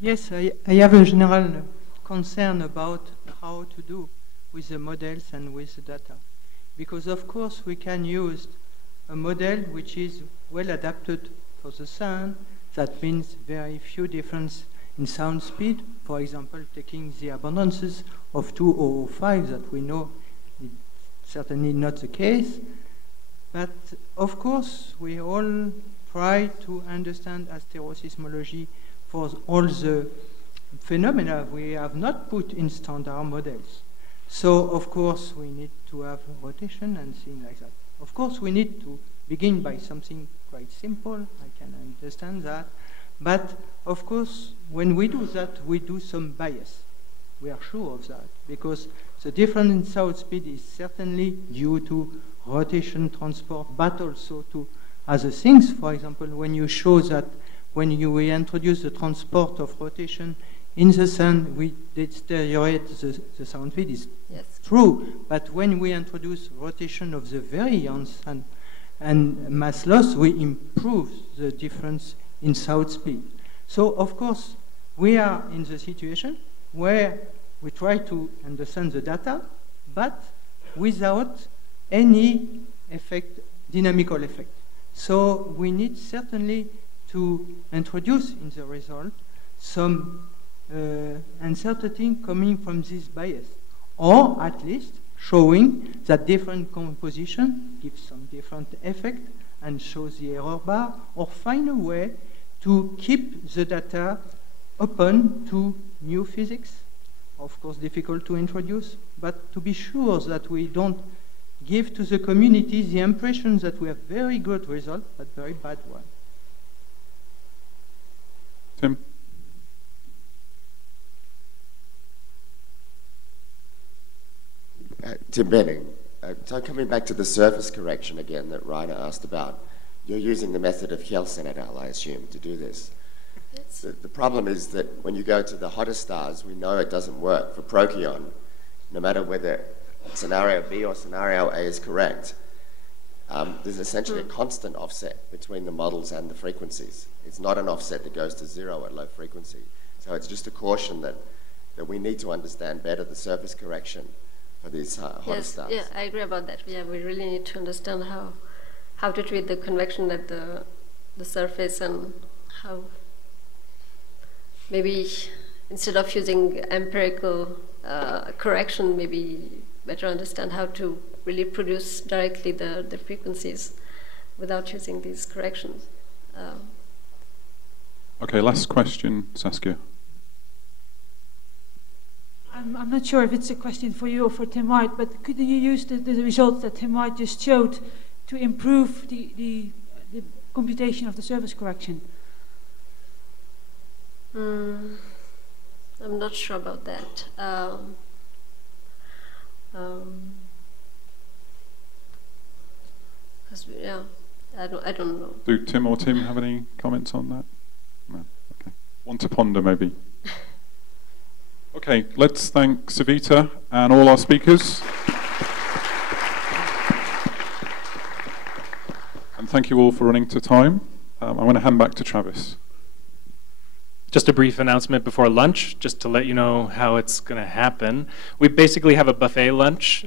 Yes, I have a general concern about how to do with the models and with the data. Because of course we can use a model which is well adapted for the sun. That means very few difference in sound speed. For example, taking the abundances of 2005 that we know is certainly not the case. But of course, we all try to understand asteroseismology for all the phenomena we have not put in standard models. So of course, we need to have rotation and things like that. Of course, we need to begin by something quite simple. I can understand that. But of course, when we do that, we do some bias. We are sure of that, because the difference in south speed is certainly due to rotation, transport, but also to other things. For example, when you show that when we introduce the transport of rotation in the sun, we deteriorate the sound speed. Is true, but when we introduce rotation of the variance and mass loss, we improve the difference in sound speed. So, of course, we are in the situation where we try to understand the data, but without any effect, dynamical effect. So we need certainly to introduce in the result some uncertainty coming from this bias, or at least showing that different composition gives some different effect and shows the error bar, or find a way to keep the data open to new physics. Of course, difficult to introduce, but to be sure that we don't give to the community the impression that we have very good result, but very bad one. Tim? Tim Benning. So coming back to the surface correction again that Rainer asked about, you're using the method of Kelsen et al., I assume, to do this. The problem is that when you go to the hottest stars, we know it doesn't work. For Procyon, no matter whether scenario B or scenario A is correct, there's essentially a constant offset between the models and the frequencies. It's not an offset that goes to zero at low frequency. So it's just a caution that we need to understand better the surface correction for these hottest stars. Yeah, I agree about that. Yeah, we really need to understand how to treat the convection at the surface, and how maybe instead of using empirical correction, maybe better understand how to really produce directly the frequencies without using these corrections. Okay, last question, Saskia. I'm not sure if it's a question for you or for Tim White, but could you use the results that Tim White just showed to improve the computation of the surface correction? I'm not sure about that. Yeah, I don't know. Do Tim or Tim have any comments on that? No. Okay. One to ponder, maybe. Okay, let's thank Savita and all our speakers. And thank you all for running to time. I'm going to hand back to Travis. Just a brief announcement before lunch, just to let you know how it's going to happen. We basically have a buffet lunch.